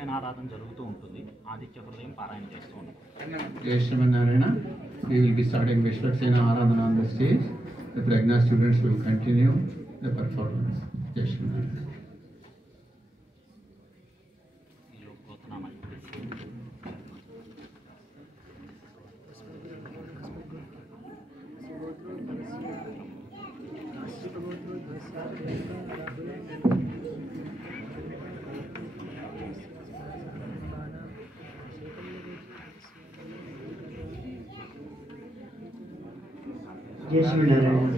విశ్వక్సేనారాధన జరుగుతూ ఉంటుంది. ఆదిత్య హృదయం పారాయణ చేస్తూ ఉంటాం. Jai Shrimanarayana. We will be starting Vishwaksena Aradhana on the stage. The Prajna students will continue the performance. Jai Shrimanarayana. जय श्रीनारायण।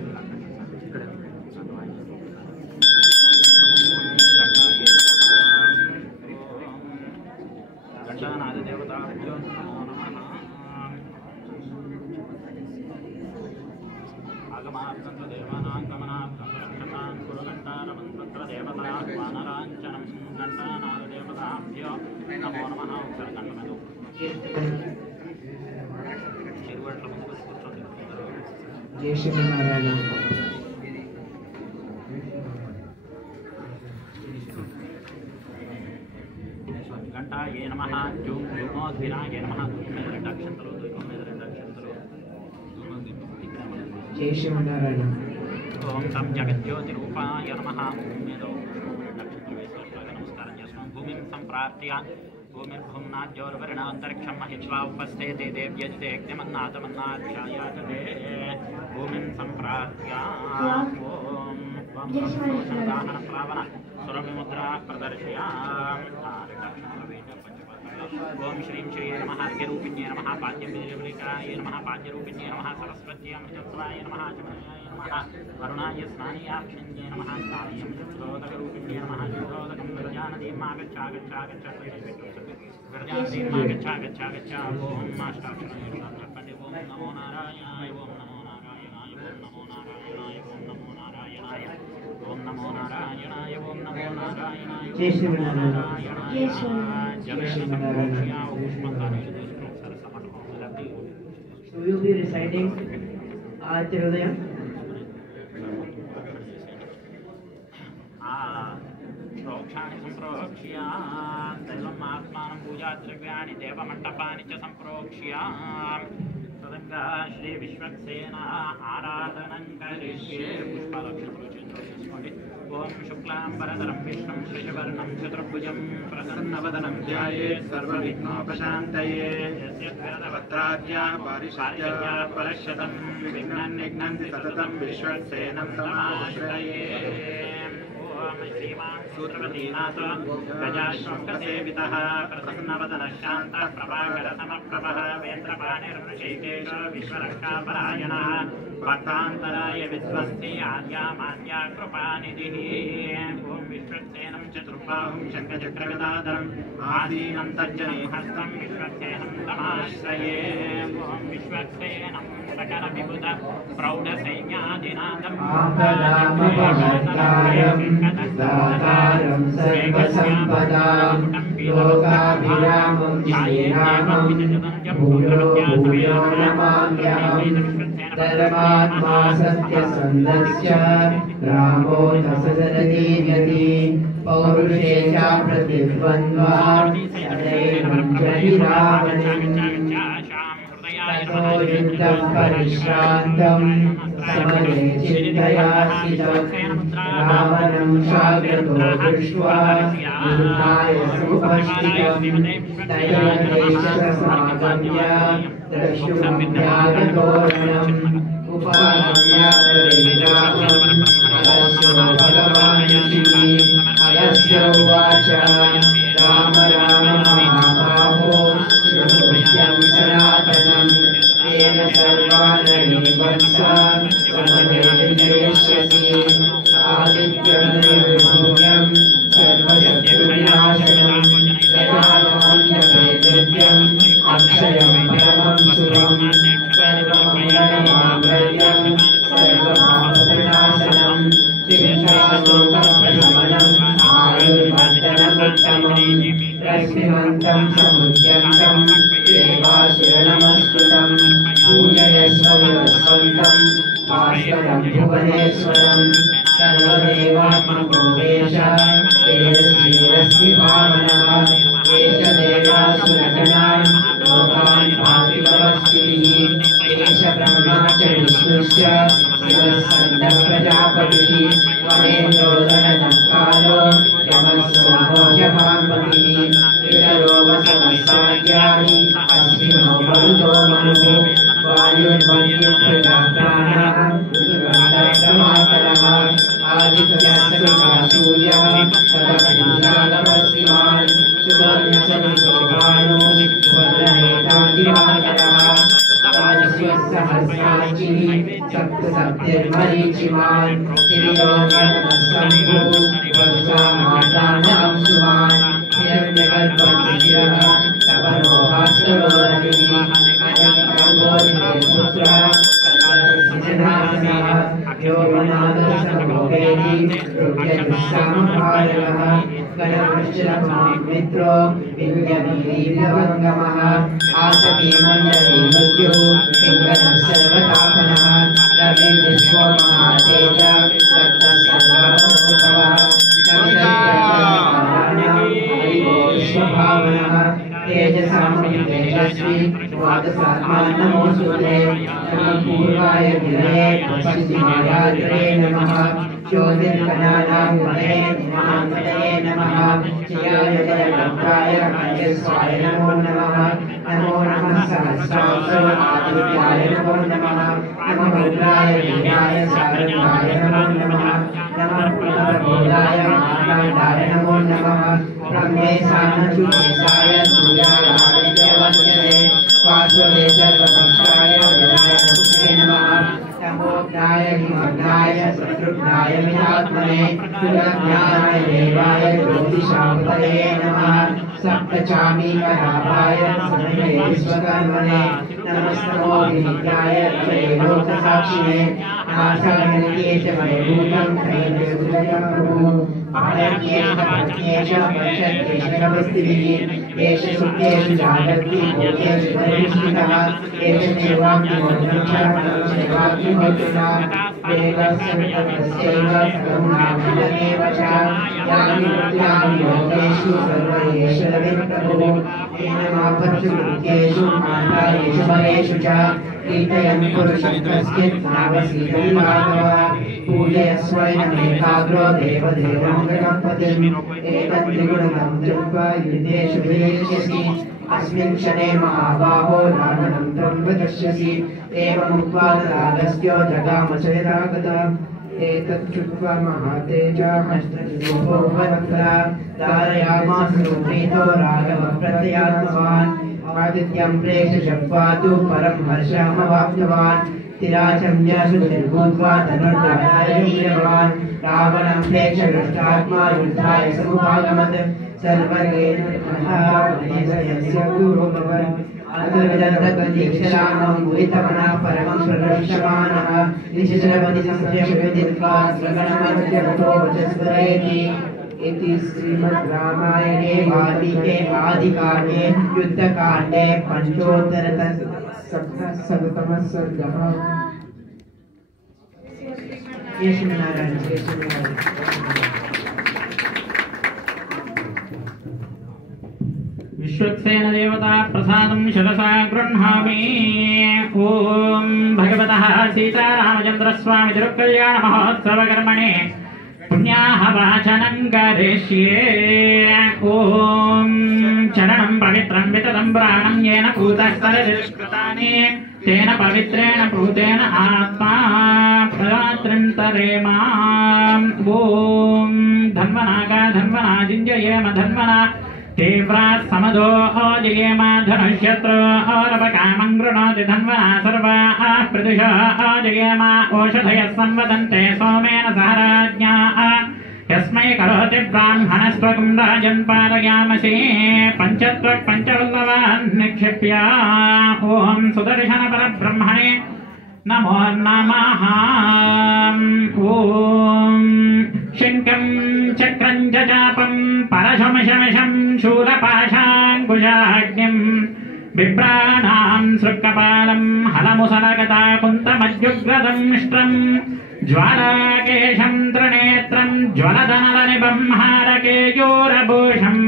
जय श्रीनारायण। घंटाये नमः। जूमोद्भिराय नमः। अक्षंतलो जय श्रीनारायण। ओम तम जगज्योतिरूपाय नमः। नमस्कारं यस्मं भूमिं सम्प्रार्थ्य भूमिर्भुम्नाद्योर्वरिणान्तरिक्षं महित्वा उपस्थेते देव्यजितेग्निमन्नाथमन्नाध्यायाजते भूमिं सम्प्रार्थ्य दाहनप्लावन सुरविमुद्रा प्रदर्शयामि। ओम श्रीं श्री नमः अर्घ्यरूपिण्ये नमः। पाद्यविलिकाय नमः। पाद्यरूपिण्ये नमः। सरस्वत्यै अमृतत्वाय नमः। जमनाय नमः। वरुणाय स्नानीयाक्षिण्ये नमः। स्थानीयं शुद्धोदकरूपिण्ये नमः। शुद्धोदकं विरजानदीं गच्छा गच्छा गच्छा विरजानदीं गच्छा गच्छा गच्छा। ओम अष्टाक्षराय ओम नमो नारायणाय। ओम नमो नारायणाय। ओम नमो नारायणाय। ओम नमो नारायणाय। ओम नमो नारायणाय। ओम नमो नारायणाय। जय श्रीनारायण। जय Shrinarayan. So we will be reciting Aditya Hridayam. प्रोक्षाणि सम्प्रोक्ष्य दैवम् आत्मानं पूजाद्रव्याणि देवमण्डपानि च सम्प्रोक्ष्य तदङ्गा श्री विश्वक्सेना आराधनं करिष्ये। पुष्पालक्षेत्रोचेन्द्रोस्मि। ओम शुक्लांबरधरं विष्णुं शशिवर्णं चतुर्भुजं प्रसन्नवदनं ध्यायेत् सर्वविघ्नोपशान्तये। यस्य द्विरदवक्त्राद्या पारिषद्या परश्शतं विघ्नं निघ्नन्ति सततं विश्वक्सेनं तमाश्रये। ओम श्रीमान् सूत्रवतीनाथ गजाश्वङ्कसेवितः प्रसन्नवदनः शान्तः प्रभाकरसमप्रभः वेन्द्रपाणिर्वृषिकेश विश्वरक्षापरायणः भक्तान्तराय विध्वस्ति आद्यामाद्या कृपानिधिः। ओम विश्वक्सेनं चतुर्बाहुं शङ्खचक्रगदाधरम् आदीनं तर्जनीहस्तं विश्वक्सेनं तमाश्रये। ओम विश्वक्सेनं सकलविबुध प्रौढसैन्यादिनाथं दातारं सर्वसम्पदां लोकाभिरामं श्रीरामं भूयो भूयो नमाम्यहम्। धर्मात्मा सत्यसन्धस्य रामो न सदतीर्यति पौरुषे च प्रतिद्वन्द्वा सदैवं जहिरावणे। ततो युद्धं परिश्रान्तं समरे चिन्तयासितं रावणं चाग्रतो दृष्ट्वा युद्धाय सुपस्थितं तयोर्देशसमागम्य द्रष्टुमभ्यागतोरणम् उपागम्य परिग्रामम् हरस्यो भगवान् शिवी हरस्य उवाच राम राम महाबाहो शृणुभ्यं सनातनं तेन सर्वानरीवत्सान् समवेदयिष्यति। आदित्यहृदयं सर्वशत्रुविनाशनं सदानन्दवेद्यम् अक्षयं परमं सुखं सर्वमङ्गलमाङ्गल्यं सर्वपापप्रणाशनं चिन्तामोहप्रशमनम् आयुर्वर्धनमुक्तं शिवान् तिरियोगणमस्तम्भो वत्सामातानां सुवान् हिरण्यगर्भनिशिरः तपरोहास्तरोरविः अजनिकर्भोधिपुत्रः कल्पसिजनासनः योगनादर्शनभोगेहि रुक्यदुःसामभारः गणवृक्षरमां मित्रो विन्यमीरीभवङ्गमः आतमीमण्डली मृत्युः पिङ्गलः सर्वतापनः रविर्विश्वो महातेज दत्तः सर्वभूतवः विश्वभावनः तेजसामतेजस्वी द्वादशात्मा नमोऽस्तुते पूर्वाय गिरये पश्चिमायात्रे नमः ज्योतिर्गणानां गणे महान्तये नमः जयाय जयलब्धाय अजस्वाय नमो नमः नमो नमः सहस्रांशो आदित्याय नमो नमः नमः रुद्राय वीराय सारंगाय नमो नमः नमः प्रभुदाय मातांडाय नमो नमः ब्रह्मेशानचुतेशाय सूर्याय आदित्यवच्यते वासुदेव सर्वभक्षाय विनायकाय नमः नमोज्ञाय हिमग्नाय शत्रुघ्नाय विनात्मने सुरज्ञाय देवाय ज्योतिषापतये नमः सप्तचामीकराभाय सर्वेश्वरकर्मणे नमस्तमो विनित्याय लोकसाक्षिणे नासागणकेशवैभूतं त्रैलोक्यप्रभो एष सुप्तेषु जागर्ति भूतेषु परिष्कृतः एष देवाग्निहोत्रः वेदस्यैव सकरुणामण्डलेव च यानि मुद्राणि लोकेषु सर्वेषु रविप्रभो येन मापत्सुकृत्येषु मातारेषु परेषु च कीर्तयन् पुरुषं कश्चित् नावसीदति भागवः पूजयस्वैनमेकाग्रो देवदेवं जगत्पतिम् एतत् त्रिगुणं जप्त्वा युद्धेषु विजेष्यसि अस्मिन् क्षणे महाबाहो नागनं त्वं वक्ष्यसि एवमुक्त्वा तदागस्त्यो जगामचयदागतः एतत् श्रुत्वा महातेजः धारयामास रूपीतो राघवः प्रत्ययात्मवान् आदित्यं प्रेक्ष्य जप्त्वा तु परं हर्षमवाप्तवान् तिराचम्यशुद्धिर्भूत्वा धनुर्धारयवान् रावणं प्रेक्ष्य दृष्टात्मा युद्धाय समुपागमत् सर्वगेन यस्य गुरुभवन् अन्तर्विदन्तकदीक्षरामं मुदितमनः परमं प्रदर्शमानः निशिचरपति संशयविदित्वा स्वगणमध्यगतो वचस्वरेति इति श्रीमद् रामायणे वाल्मीके आदिकाव्ये युद्धकाण्डे पंचोत्तरशततमः सर्गः। जय श्रीनारायण जय श्रीनारायण। विश्वक्सेन देवता प्रसादं शिरसा गृह्णामि। ओम भगवतः सीतारामचन्द्रस्वामी तिरुकल्याण महोत्सव कर्मणे पुण्याः वाचनं करिष्ये। ओम चरणं पवित्रं विततं प्राणं येन पूतस्तरतिष्कृतानि तेन पवित्रेण पूतेन आत्मा प्ररात्रिन्तरेमाम्। ओम धन्वनागा धन्वना जिञ्जयेम धन्वना तीव्रा समदो जयेम धनुष्यत्रो रवकामं गृणोति धन्वना सर्वाः प्रदिशः जयेम ओषधयः संवदन्ते सोमेन सह राज्ञाः यस्मै करोति ब्राह्मणस्त्वं राजन् पारयामसि पञ्चत्वक् पञ्चवल्लवान् निक्षिप्य ॐ सुदर्शन परब्रह्मणे नमो नमः। ॐ शङ्खं चक्रं च चापं परशुमशमशं शूलपाशाङ्कुशाग्निं बिभ्राणां सृक्कपालं हलमुसलगता कुन्तमज्जुग्रदंष्ट्रं ज्वालाकेशं त्रिनेत्रं ज्वलदनलनिभं हारकेयोरभूषं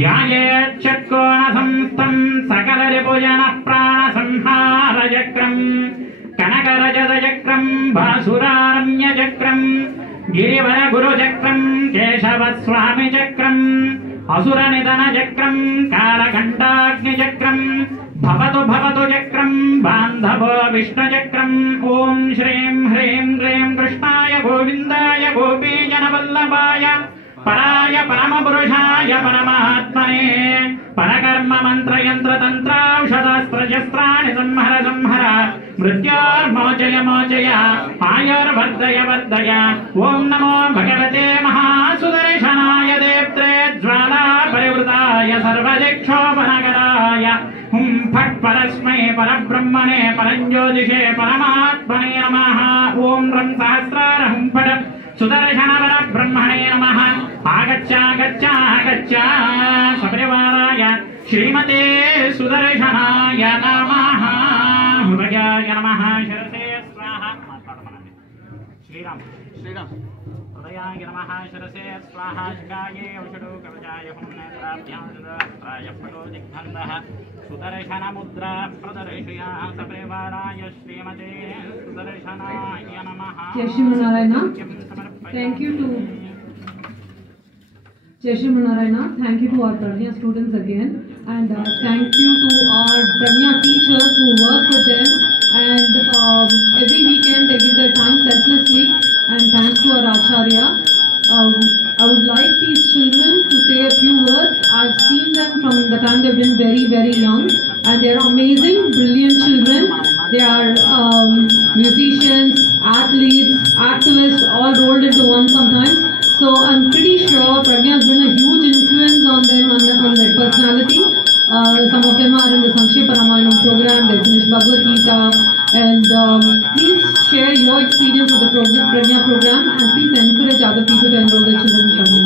ध्यायेच्छत्कोणसंस्थं सकलरिभुजनः प्राणसंहारचक्रं कनकरजतचक्रं भासुरारण्यचक्रं गिरिवरगुरुचक्रं केशवस्वामिचक्रम् असुरनिधनचक्रं कालकण्ठाग्निचक्रं भवतु भवतु चक्रं बान्धवो विष्णुचक्रम्। ॐ श्रीं ह्रीं क्लीं कृष्णाय गोविन्दाय गोपीजनवल्लभाय पराय परमपुरुषाय परमात्मने परकर्म मन्त्रयन्त्रतन्त्राौषधास्त्रशस्त्राणि संहर संहर मृत्योर्मोचय मोचय आयुर्वर्धय वर्धय ओम नमो भगवते महासुदर्शनाय देवत्रे ज्वाला परिवृताय सर्वदिक्षोपनगराय हुं फट् परस्मै परब्रह्मणे परञ्ज्योतिषे परमात्मने नमः ओम रं सहस्रार हुं फट् सुदर्शन परब्रह्मणे नमः आगच्छ आगच्छ आगच्छ सपरिवाराय श्रीमते सुदर्शनाय नमः हृदयाय नमः शरते स्वाहा श्रीराम श्रीराम हृदयाय नमः शरसे स्वाहा शिवाये औषधो कवचाय हुन्नेत्राभ्यां सुदर्शनाय फलो दिग्बन्धः सुदर्शन मुद्रा प्रदर्शया सपरिवाराय श्रीमते सुदर्शनाय नमः जय Sriman Narayana thank you to Jai Shri Narayana. Thank you to our Pragya students again, and thank you to our Pragya teachers who work with them, and every weekend they give their time selflessly, and thanks to our Acharya. I would like these children to say a few words. I've seen them from the time they've been very, very young, and they're amazing, brilliant children. They are musicians, athletes, activists, all rolled into one sometimes. So I'm pretty sure Pragya has been a huge influence on them, on their personality. Some of them are in the Sankshepa Ramayanam program, they finished Bhagavad Gita, and please share your experience with the Pragya program, and please encourage other people to enroll their children in Pragya.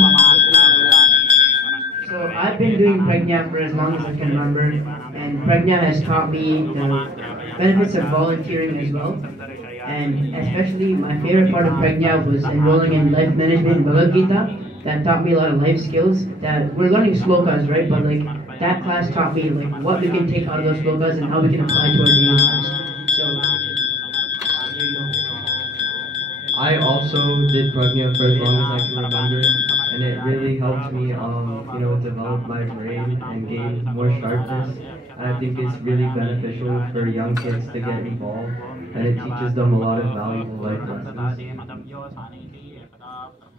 So I've been doing Pragya for as long as I can remember, and Pragya has taught me the benefits of volunteering as well. And especially my favorite part of Pragya was enrolling in life management in Bhagavad Gita. That taught me a lot of life skills. That we're learning slokas, right? But like that class taught me like what we can take out of those slokas and how we can apply to our daily lives. So there you go. I also did Pragya for as long as I can remember, and it really helped me, develop my brain and gain more sharpness. And I think it's really beneficial for young kids to get involved, and it teaches them a lot of valuable life lessons.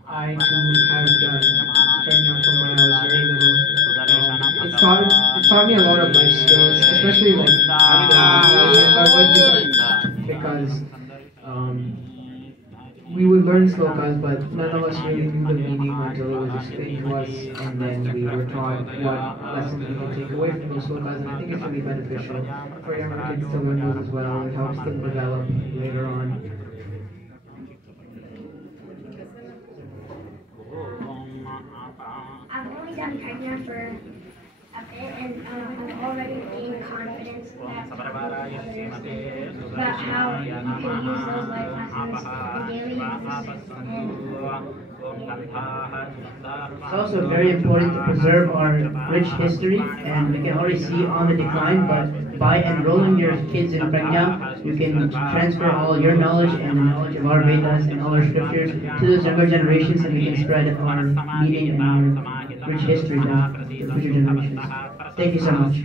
I too have done Pragya from when I was very little. It taught me a lot of life skills, especially like because we would learn slokas, but none of us really knew the meaning until it was explained to us, and then we were taught what lessons we can take away from those slokas, and I think it's really beneficial for younger kids to learn those as well. It helps them develop later on. I've only done Pragya for a bit, and I've already gained confidence about how you can use those life lessons in daily use. It's also very important to preserve our rich history, and we can already see on the decline, but by enrolling your kids in Pragya, you can transfer all your knowledge and the knowledge of our Vedas and all our scriptures to those younger generations, and we can spread our meaning and our rich history to the future generations. Thank you so much.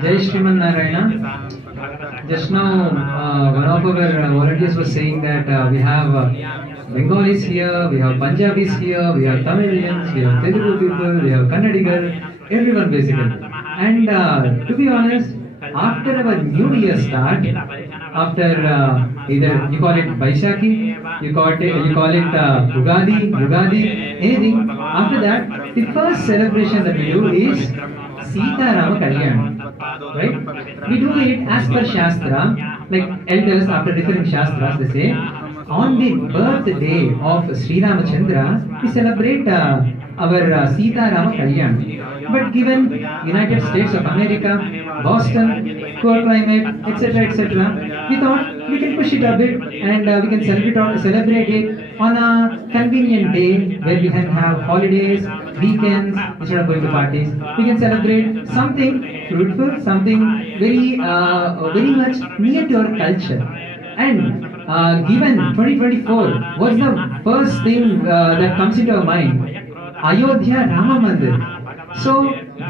Jai Shrimanarayana. Just now, one of our volunteers was saying that we have Bengalis here, we have Punjabis here, we have Tamilians, we have Telugu people, we have Kannadigar, everyone basically. And to be honest, after our New Year start, after either you call it Baishakhi, you call it Ugadi, anything. After that, the first celebration that we do is Sita Rama Kalyan, right? We do it as per Shastra, like elders after different Shastras, they say, on the birthday of Sri Ramachandra, we celebrate our Sita Rama Kalyan. But given United States of America, Boston, cold climate, etc., we thought we can push it a bit and we can celebrate it on a convenient day where we can have holidays, weekends, instead of going to parties. We can celebrate something fruitful, something very much near to our culture. And given 2024, what's the first thing that comes into our mind? Ayodhya Rama Mandir. So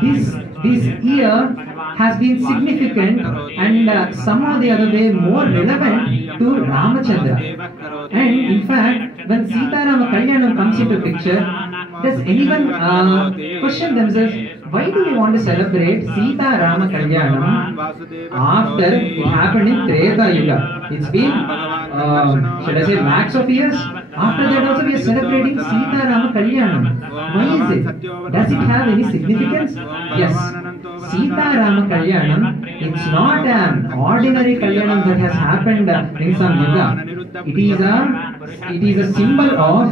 this year has been significant and somehow the other way more relevant to Ramachandra. And in fact, when Sita Rama Kalyanam comes into picture, does anyone question themselves, why do we want to celebrate Sita Rama Kalyanam after it happened in Treta Yuga? It's been, should I say, lakhs of years. After that also we are celebrating Sita Rama Kalyanam. Why is it? Does it have any significance? Yes. Sita Rama Kalyanam, it's not an ordinary Kalyanam that has happened in some yuga. It is a symbol of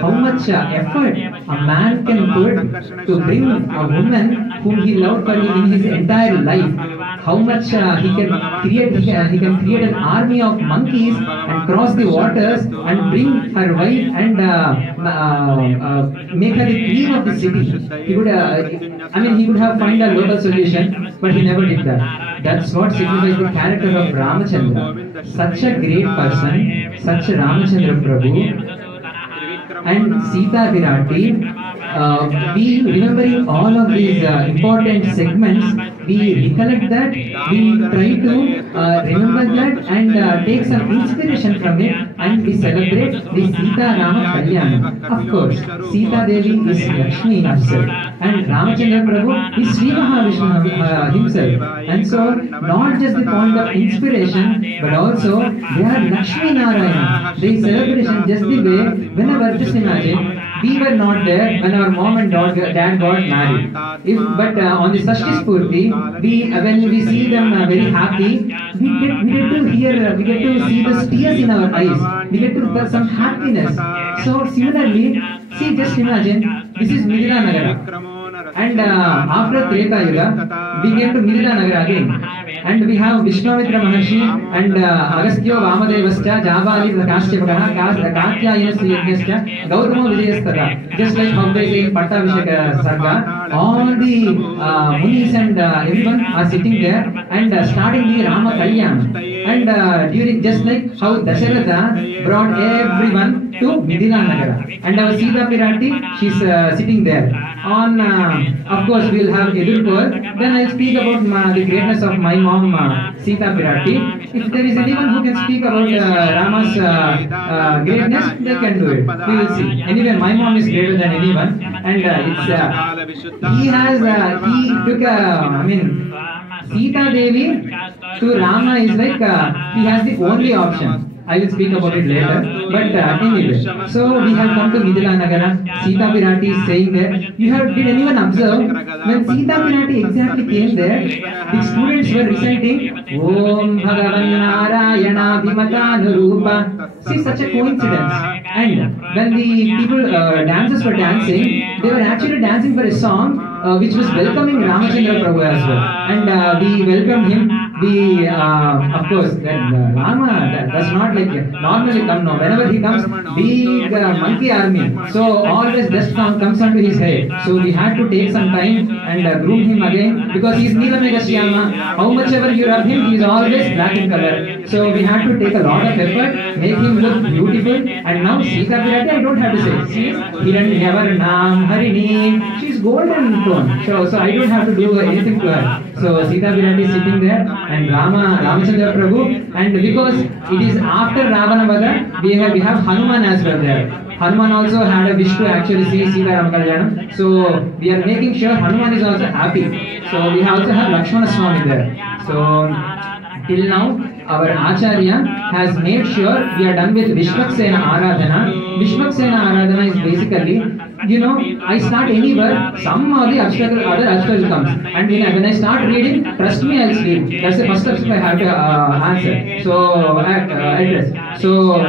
how much effort a man can put to bring a woman whom he loved for in his entire life. How much he can create an army of monkeys and cross the waters and bring her wife and make her the queen of the city. He would have found a local solution, but he never did that. That's what signifies the character of Ramachandra. Such a great person, such a Ramachandra Prabhu and Sita Virati. We remembering all of these important segments, we recollect that, we try to remember that and take some inspiration from it, and we celebrate the Sita Rama Kalyanam. Of course, Sita Devi is Lakshmi herself and Ramachandra Prabhu is Sri Mahavishnu himself. And so, not just the point of inspiration, but also they are Lakshmi Narayana. The celebration just the way, whenever, just imagine, we were not there when our mom and dad got married. But on the Sashti Spurti, when we see them very happy, we get to see the tears in our eyes. We get to feel some happiness. So similarly, see, just imagine, this is Midila Nagara. And after Treta Yuga, we get to Midila Nagara again. And we have Vishwamitra Maharshi and Agastya Vamadevascha, Jabali, the Kashyapaka, Katyayana Sriyagnescha, Gautama Vijayastaka. Just like how they say in Pattabhisheka Sarga, all the Munis and everyone are sitting there and starting the Rama Kalyanam. And during, just like how Dasharatha brought everyone to Midila Nagara. And our Sita Pirati, she's sitting there. On, of course, we'll have Edurpur. Then I'll speak about the greatness of my mom, Sita Pirati. If there is anyone who can speak about Rama's greatness, they can do it. We will see. Anyway, my mom is greater than anyone, and he took Sita Devi to Rama is like he has the only option. I will speak about it later. But anyway, so we have come to Midila Nagara. Sita Pirati is saying there. Did anyone observe when Sita Pirati exactly came there? The students were reciting Om Bhagavan Narayana Bhimatanurupa. See, such a coincidence. And when the people dancers were dancing, they were actually dancing for a song which was welcoming Ramachandra Prabhu as well. And we welcomed him. We, of course, Rama does not like normally come now. Whenever he comes, big monkey army. So always dust comes onto his head. So we had to take some time and groom him again because he is Neelameghashyama. How much ever you rub him, he is always black in color. So we had to take a lot of effort, make him look beautiful. And now Sita Pirati, I don't have to say. She is Hiranyavarnam Harini. She is golden tone. So I don't have to do anything to her. So Sita Pirati is sitting there. And Ramachandra Prabhu, and because it is after Ravana Vada, we have Hanuman as well there. Hanuman also had a wish to actually see Sita Rama Kalyanam. So we are making sure Hanuman is also happy. So we also have Lakshmana Swami there. So till now, our Acharya has made sure we are done with Vishwaksena Aradhana. Vishwaksena Aradhana is basically, I start anywhere, some or the other obstacle comes. And when I start reading, trust me, I'll sleep. That's the first obstacle I have to answer. So, address. So,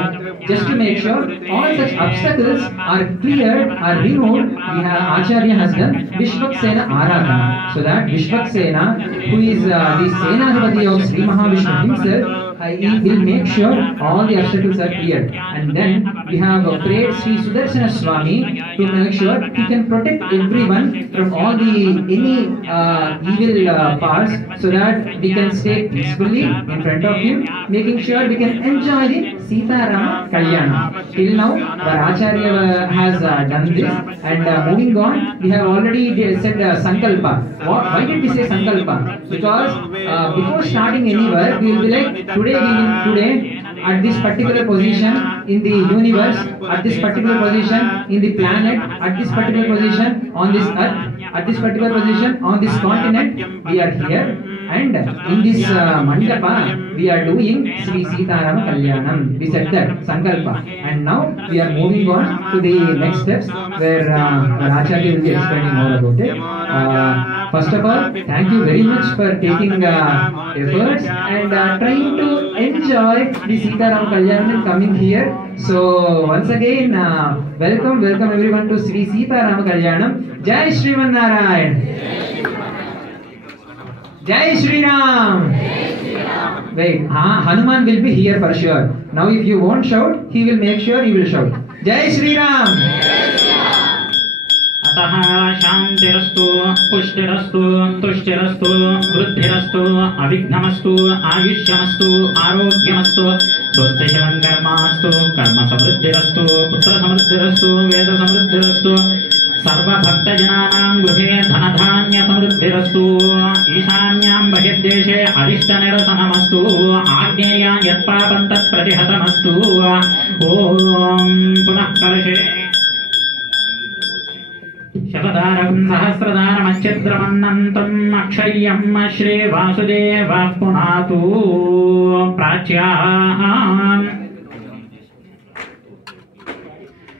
just to make sure all such obstacles are cleared, are removed, Acharya has done Vishwaksena Aradhana. So that Vishwaksena, who is the Senadipati of Sri Mahavishnu himself, he will make sure all the obstacles are cleared. And then we have prayed Sri Sudarshana Swami to make sure he can protect everyone from all the any evil parts, so that we can stay peacefully in front of him, making sure we can enjoy the Sita Rama Kalyanam. Till now, our Acharya has done this, and moving on, we have already said Sankalpa. Why did we say Sankalpa? Because before starting anywhere, we will be like, today at this particular position in the universe, at this particular position in the planet, at this particular position on this earth, at this particular position on this continent, we are here, and in this mandapa we are doing Sri Sitarama Kalyanam. We said that Sankalpa, and now we are moving on to the next steps where Acharya will be explaining more about it. First of all, thank you very much for taking efforts and trying to enjoy the Sitarama Kalyanam and coming here. So once again, welcome everyone to Sri Sitarama Kalyanam. Jai Shriman Narayan. Jai Shri Ram. Wait, Hanuman will be here for sure. Now if you won't shout, he will make sure he will shout. Jai Shri Ram. अतः शांतिरस्तु पुष्टिरस्तु तुष्टिरस्तु वृद्धिरस्तु अविघ्नमस्तु आयुष्यमस्तु आरोग्यमस्तु स्वस्थ शिवं कर्मास्तु कर्म समृद्धिरस्तु पुत्र समृद्धिरस्तु वेद समृद्धिरस्तु सर्वभक्तजनानां गृहे धनधान्य समृद्धिरस्तु ईशान्यां बहिर्देशे अरिष्टनिरसनमस्तु आज्ञेय यत्पापं तत्प्रतिहतमस्तु ॐ पुनः कलशे शतधारं सहस्रधारमच्चिद्रमन्नन्तम् अक्षय्यं श्रीवासुदेवः पुनातु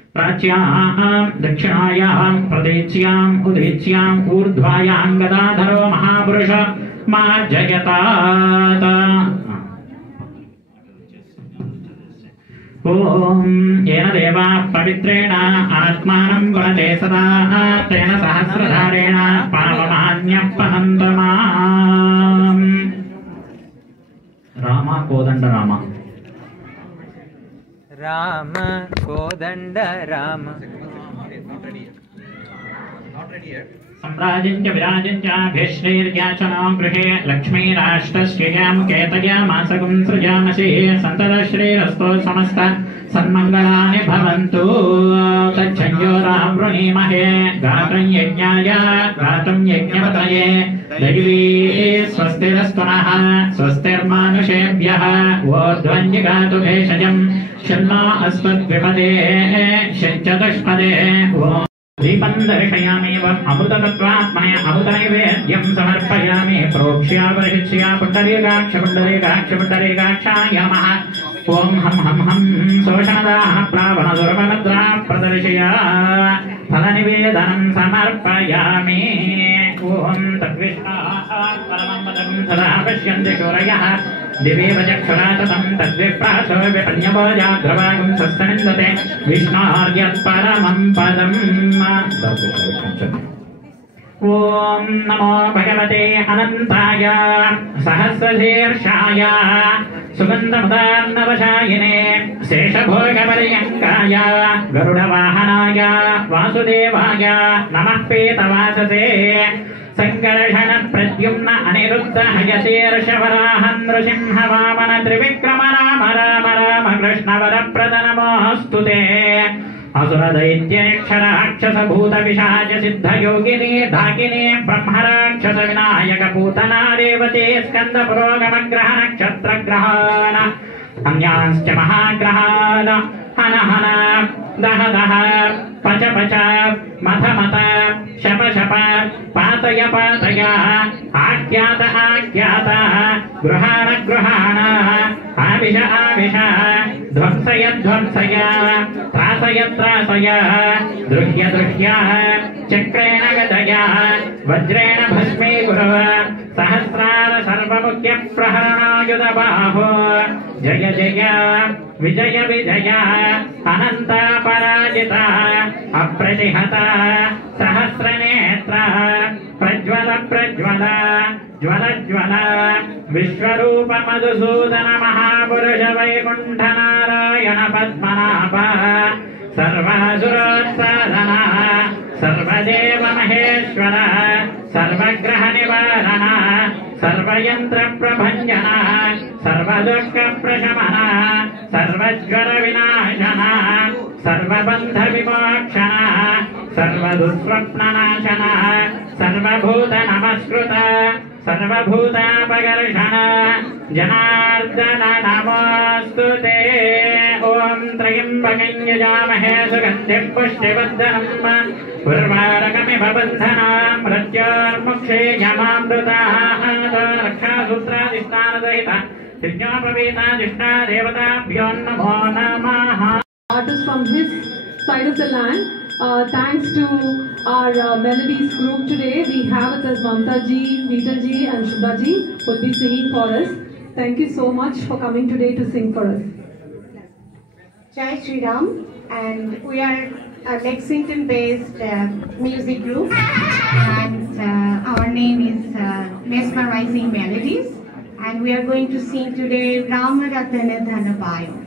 प्राच्यां दक्षिणायां प्रदेच्याम् उदेच्याम् ऊर्ध्वायां गदाधरो महापुरुष मार्जयतात् ॐ येन देवाः पवित्रेण आत्मानं वरते सदा तेन सहस्रधारेण पावमान्यः पहन्तमाम् राम कोदण्ड राम राम कोदण्ड राम सम्राजञ्च विराजञ्च भेश्रीर्याचनां गृहे लक्ष्मीराष्ट्रश्रियां केतयामासगुं सृजामसि सन्ततश्रीरस्तो समस्त सन्मङ्गलानि भवन्तु तच्छञ्जोरां वृणीमहे गातं यज्ञाय गातं यज्ञपतये दैवी स्वस्तिरस्तु नः स्वस्तिर्मानुषेभ्यः ऊर्ध्वञ्जिगातु भेषजं शन्नो अस्मद्विपदे चतुष्पदे दीपं दर्शयामीवम् अमृततत्त्वात्मने अमृतनैवेद्यं समर्पयामि प्रोक्ष्यापरिशिष्या पुण्डरीकाक्षाय नमः ॐ हं हं हं शोषणदाः प्लावनदुर्बलद्रा प्रदर्शया फलनिवेदनं समर्पयामि ॐ तद्विष्णात्परमं पदं सदा पश्यन्ति शूरयः दिवेव चक्षुराततं तद्विप्रासो विपन्यवोजाग्रवागं सस्तनिन्दते विष्णोर्यत्परमं पदम् ॐ नमो भगवते अनन्ताय सहस्रशीर्षाय सुगन्धमुदार्णवशायिने शेषभोगपर्यङ्काय गरुडवाहनाय वासुदेवाय नमः पीतवाससे संकर्षण प्रद्युम्न अनिरुद्ध हयशीर्षवराह नृसिंह वामन त्रिविक्रम राम राम राम कृष्णवरप्रद नमोऽस्तु ते असुर दैत्यक्षराक्षस भूत विशाच सिद्ध योगिनी ढाकिनी ब्रह्मराक्षस विनायक पूतना रेवती स्कंद पुरोगमग्रह नक्षत्र ग्रहान अन्यांश्च महाग्रहान हन हन दह दह पच पच मथ मथ शप शप पातय पातय आख्यात आख्यात गृहाण गृहाण आविश आविश ध्वंसय ध्वंसय त्रासय त्रासय दृह्य दृह्य चक्रेण गदय वज्रेण भस्मीकुरु सहस्रार सर्वमुख्य प्रहरणायुध बाहो जय जय विजय विजय अनंत पराजित अप्रतिहत सहस्रनेत्र प्रज्वल प्रज्वल ज्वल ज्वल विश्वरूप मधुसूदन महापुरुष वैकुंठ नारायण पद्मनाभ सर्वासुरोत्सादन सर्वदेव महेश्वर सर्वग्रह निवारण सर्वयंत्र प्रभंजन सर्वदुःख प्रशमन सर्वज्वर विनाशन सर्वबंध विमोक्षण सर्वदुःस्वप्ननाशन सर्वभूत नमस्कृत सर्वभूतापकर्षण जनार्दन नमोऽस्तुते ॐ त्र्यम्बकं यजामहे सुगन्धिं पुष्टिवर्धनम् उर्वारुकमिव बन्धनां मृत्योर्मुक्षीयमामृताः रक्षासूत्राधिष्ठानसहिता विज्ञापवेताधिष्ठा देवताभ्यो नमो नमः. Artists from his side of the land. Thanks to our melodies group today, we have with us Mamta ji, Neeta ji and Shubha ji who will be singing for us. Thank you so much for coming today to sing for us. Jai Shri Ram, and we are a Lexington-based music group, and our name is Mesmerizing Melodies, and we are going to sing today Rama Ratana Dhanapaya.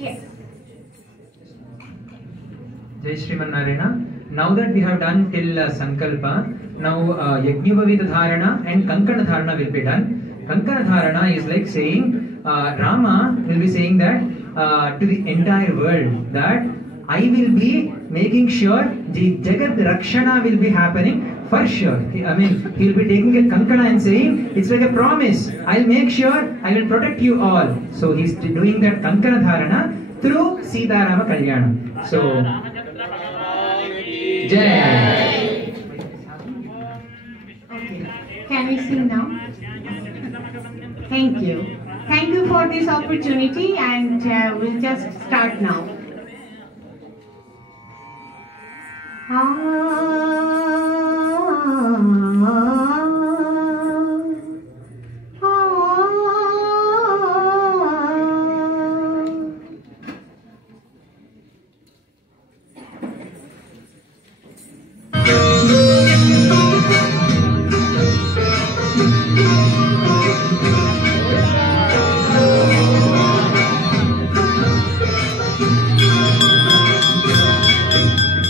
Yes. Jai Shriman Narayana. Now that we have done till Sankalpa, now Yajnabhavita Dharana and Kankana Dharana will be done. Kankana Dharana is like saying, Rama will be saying that to the entire world that I will be making sure the Jagat Rakshana will be happening for sure. I mean, he will be taking a Kankana and saying, it's like a promise. I'll make sure I will protect you all. So he's doing that Kankana Dharana through Sita Rama Kalyana. So, Jai. Okay. Can we sing now? Thank you. Thank you for this opportunity, and we'll just start now.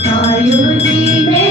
Sayuri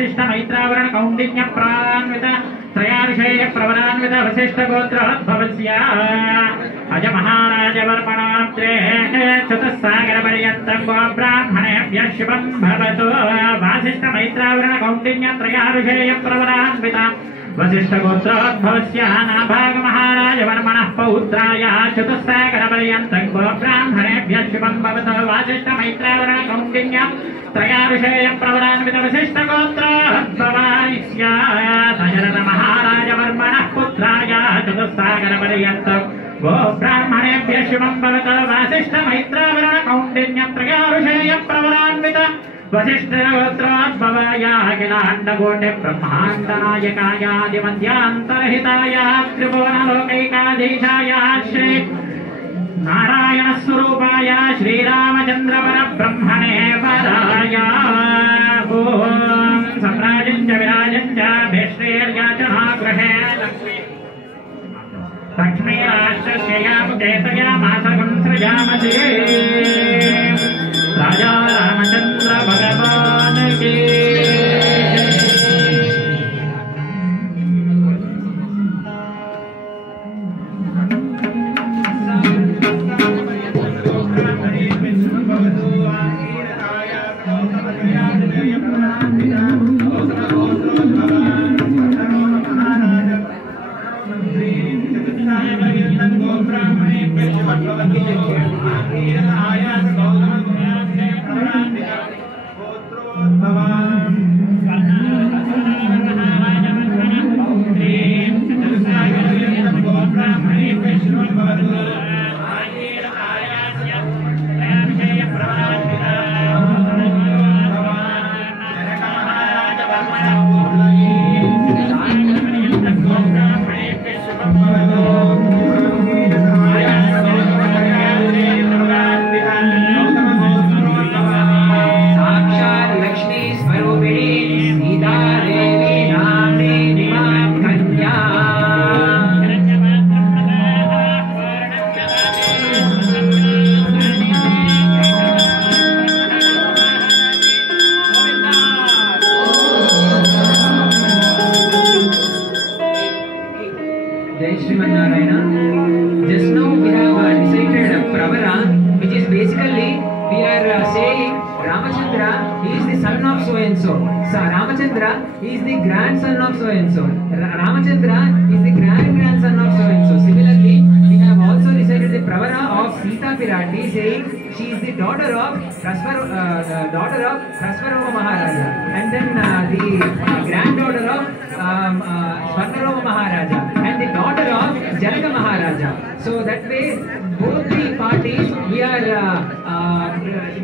Vasishtha मैत्रावरण Kaundinya प्रान्वित त्रयार्षेय प्रवरान्वित Vasishtha गोत्रोद्भवस्य अज महाराज वर्मणात्रे चतुस्सागर पर्यन्तं गो ब्राह्मणेभ्यः शुभं भवतु वासिष्ठ मैत्रावरण कौंडिन्य त्रयार्षेय प्रवरान्वित वसिष्ठ गोत्रोद्भवस्य नाभाग महाराज वर्मणः पौत्राय चतुस्सागर पर्यन्तं गो ब्राह्मणेभ्यः शुभं भवतु वासिष्ठ मैत्रावरण कौंडिन्य त्रयार्षेय प्रवरान्वित वसिष्ठ गोत्रोद्भवस्य दशरथ महाराज वर्मणः पुत्राय चतुस्सागर पर्यन्तं गो ब्राह्मणेभ्यः शुभं भवतु वासिष्ठ मैत्रावरण कौंडिन्य त्रयार्षेय प्रवरान्वित वसिष्ठ गोत्रोद्भवाय अखिलाण्डकोटि ब्रह्माण्डनायकाय आदिमध्यान्तरहिताय त्रिभुवनलोकैकाधीशाय श्री नारायण स्वरूपाय श्रीरामचंद्र परब्रह्मणे वराय ओम सम्राजं च विराजं च भेष्टेर्याचनागृहे लक्ष्मी राष्ट्रस्यामुकेतयामासगं सृजामसे राजा रामचंद्र भगवान की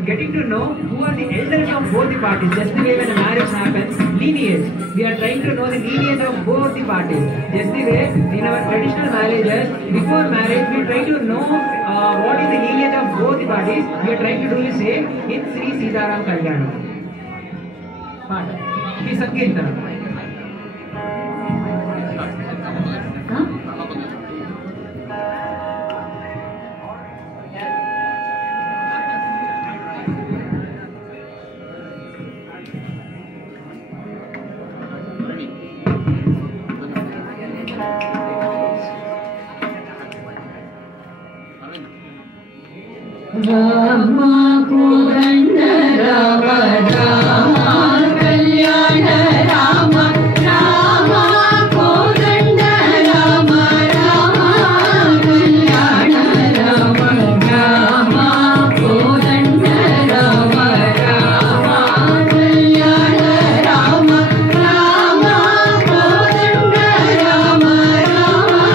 getting to know who are the elders of both the parties. Just the way when a marriage happens, lineage. We are trying to know the lineage of both the parties. Just the way in our traditional marriages, before marriage, we try to know what is the lineage of both the parties. We are trying to do the same in Sri Sitaram Kalyanam. He Sankirtana. Rama Kodanda Rama Rama Kalyana Rama Rama Kodanda Rama Rama Kalyana Rama Rama Kodanda Rama Rama Kalyana Rama Rama Kodanda Rama Rama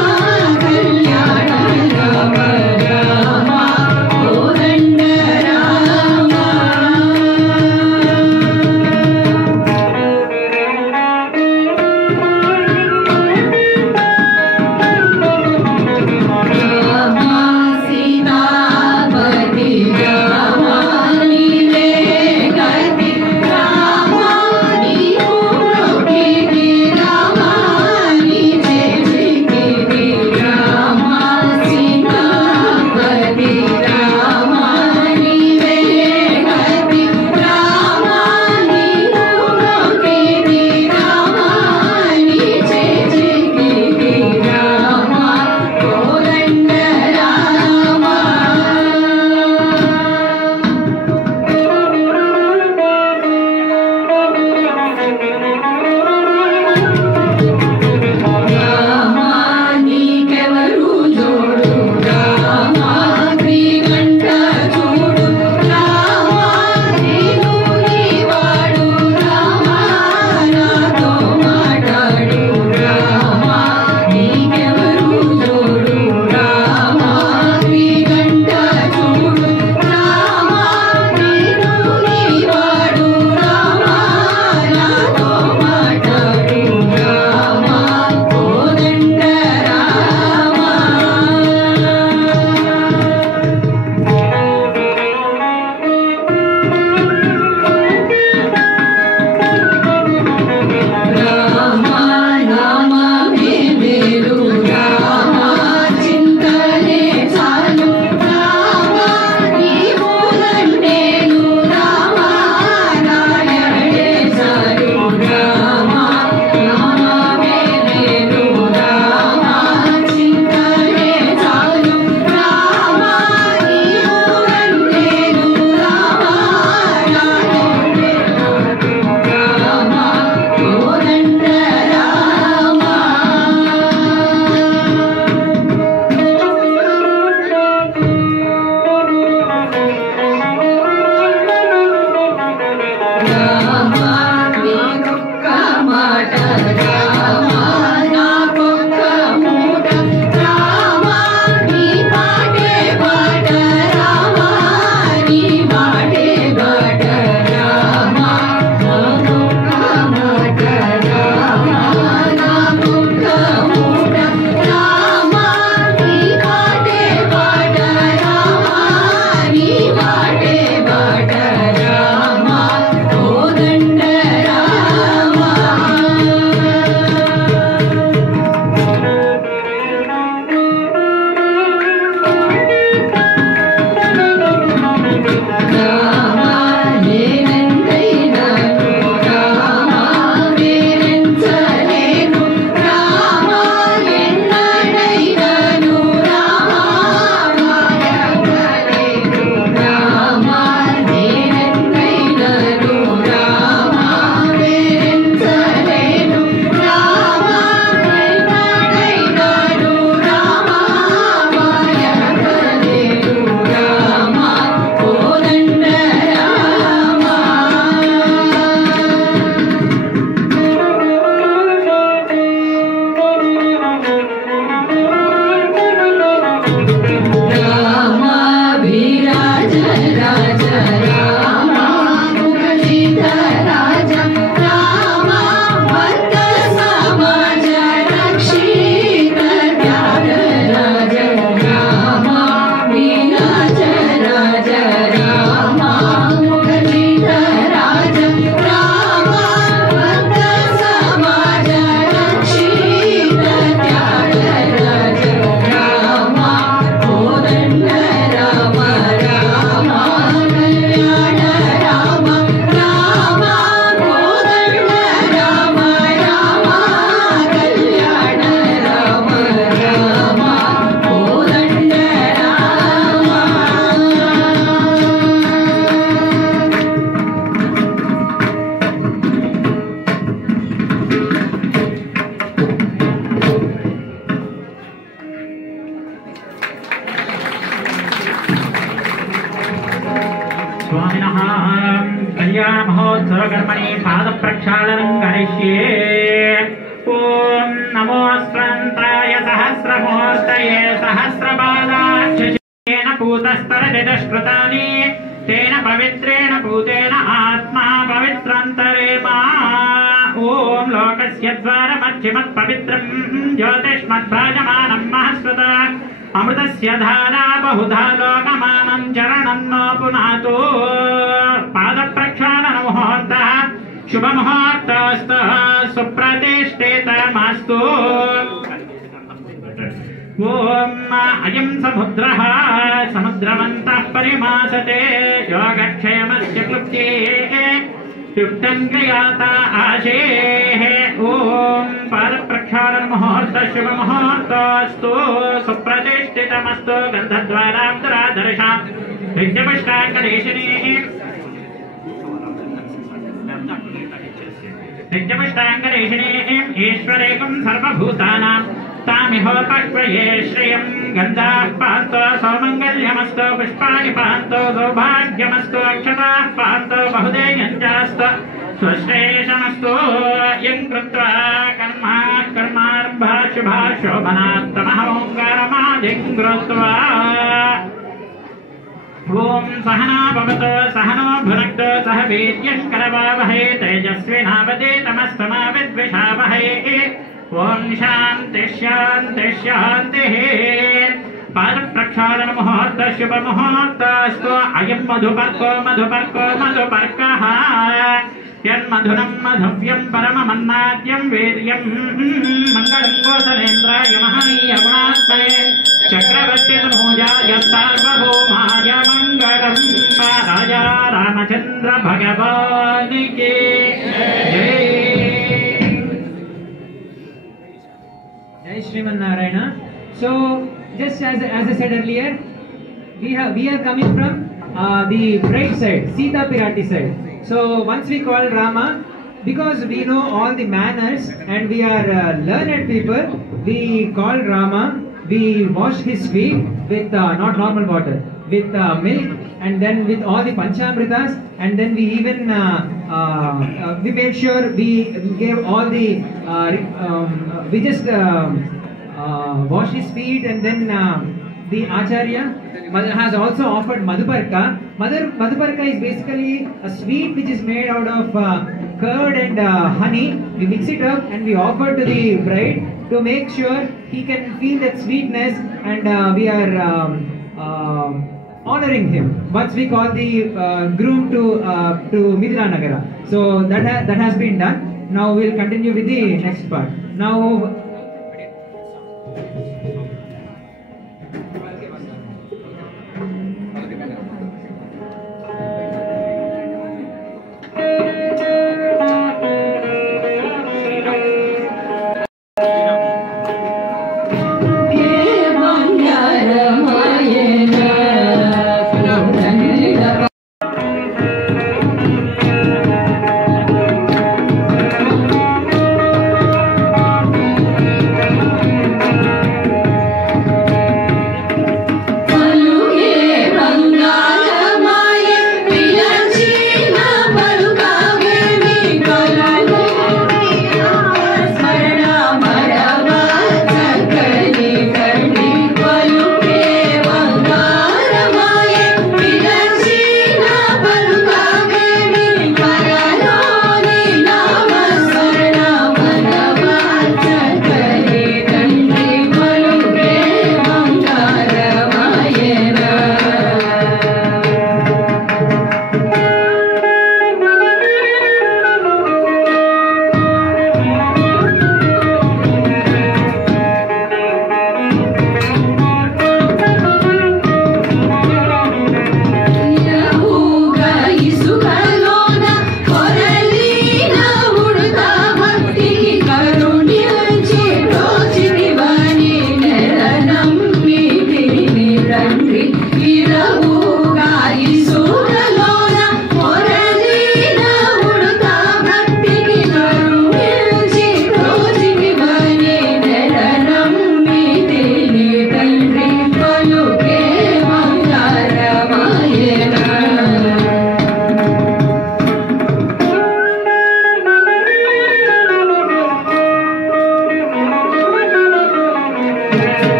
Kalyana Rama Rama Kodanda सर्वकर्मणि पादप्रक्षालनं करिष्ये ॐ नमो स्वन्त्राय सहस्रमूर्तये सहस्रपादाक्षेन पूतस्तरजष्कृतानि तेन पवित्रेण पूतेन आत्मा पवित्रन्तरेमा ॐ लोकस्य द्वारमध्यमत्पवित्रं ज्योतिष्मद्भाजमानं महस्वत अमृतस्य धारा बहुधा लोकमानं चरणं no पुनातु पादप्रक्षालनमुहूर्तः शुभमुहूर्तस्तु सुप्रतिष्ठितमस्तु ॐ अयं समुद्रः समुद्रमन्तः परिमासते योगक्षेमस्य क्लुप्तेः युक्तं क्रियाता आशेः ॐ पादप्रक्षालनमुहूर्तः शुभमुहूर्तस्तु सुप्रतिष्ठितमस्तु गन्धद्वाराब्दरादर्शां नित्यपुष्टाङ्गदेशिनीः नित्यपुष्टाङ्गदेशिनीः ईश्वरेकं सर्वभूतानां तामिहोपक्वये श्रियं गन्धाः पान्तो सौमङ्गल्यमस्तु पुष्पाणि पान्तो सौभाग्यमस्तु अक्षताः पान्तो बहुदेयञ्चास्तु स्वश्रेषमस्तु यं कृत्वा कर्मारम्भा शुभा शोभनात्तमः ओङ्कारमादिं कृत्वा ॐ सहना भवतु सहनो भुनक्तु सह वीर्यं करवावहै तेजस्विनावधीतमस्तमा विद्विषावहै ॐ शान्तिः शान्तिः शान्तिः पादप्रक्षालनमुहूर्तः शुभमुहूर्तस्तु अयं मधुपर्कः यन्मधुनं मधुव्यं परममन्नाद्यं वीर्यं मङ्गलं गोसलेन्द्राय महनीयगुणात्मने चक्रवर्तितनूजाय सार्वभौमाय मङ्गलं राजा रामचन्द्र भगवान् की जय। Jai Sriman Narayana. So, just as I said earlier, we are coming from the bride side, Sita Pirati side. So, once we call Rama, because we know all the manners and we are learned people, we call Rama. We wash his feet with not normal water, with milk, and then with all the Panchamritas, and then we even we made sure we gave all the we just wash his feet, and then the Acharya has also offered Madhuparka. Madhuparka is basically a sweet which is made out of curd and honey. We mix it up and we offer to the bride to make sure he can feel that sweetness, and we are honoring him. Once we call the groom to Mithila Nagara. So that has been done. Now we'll continue with the next part. Now.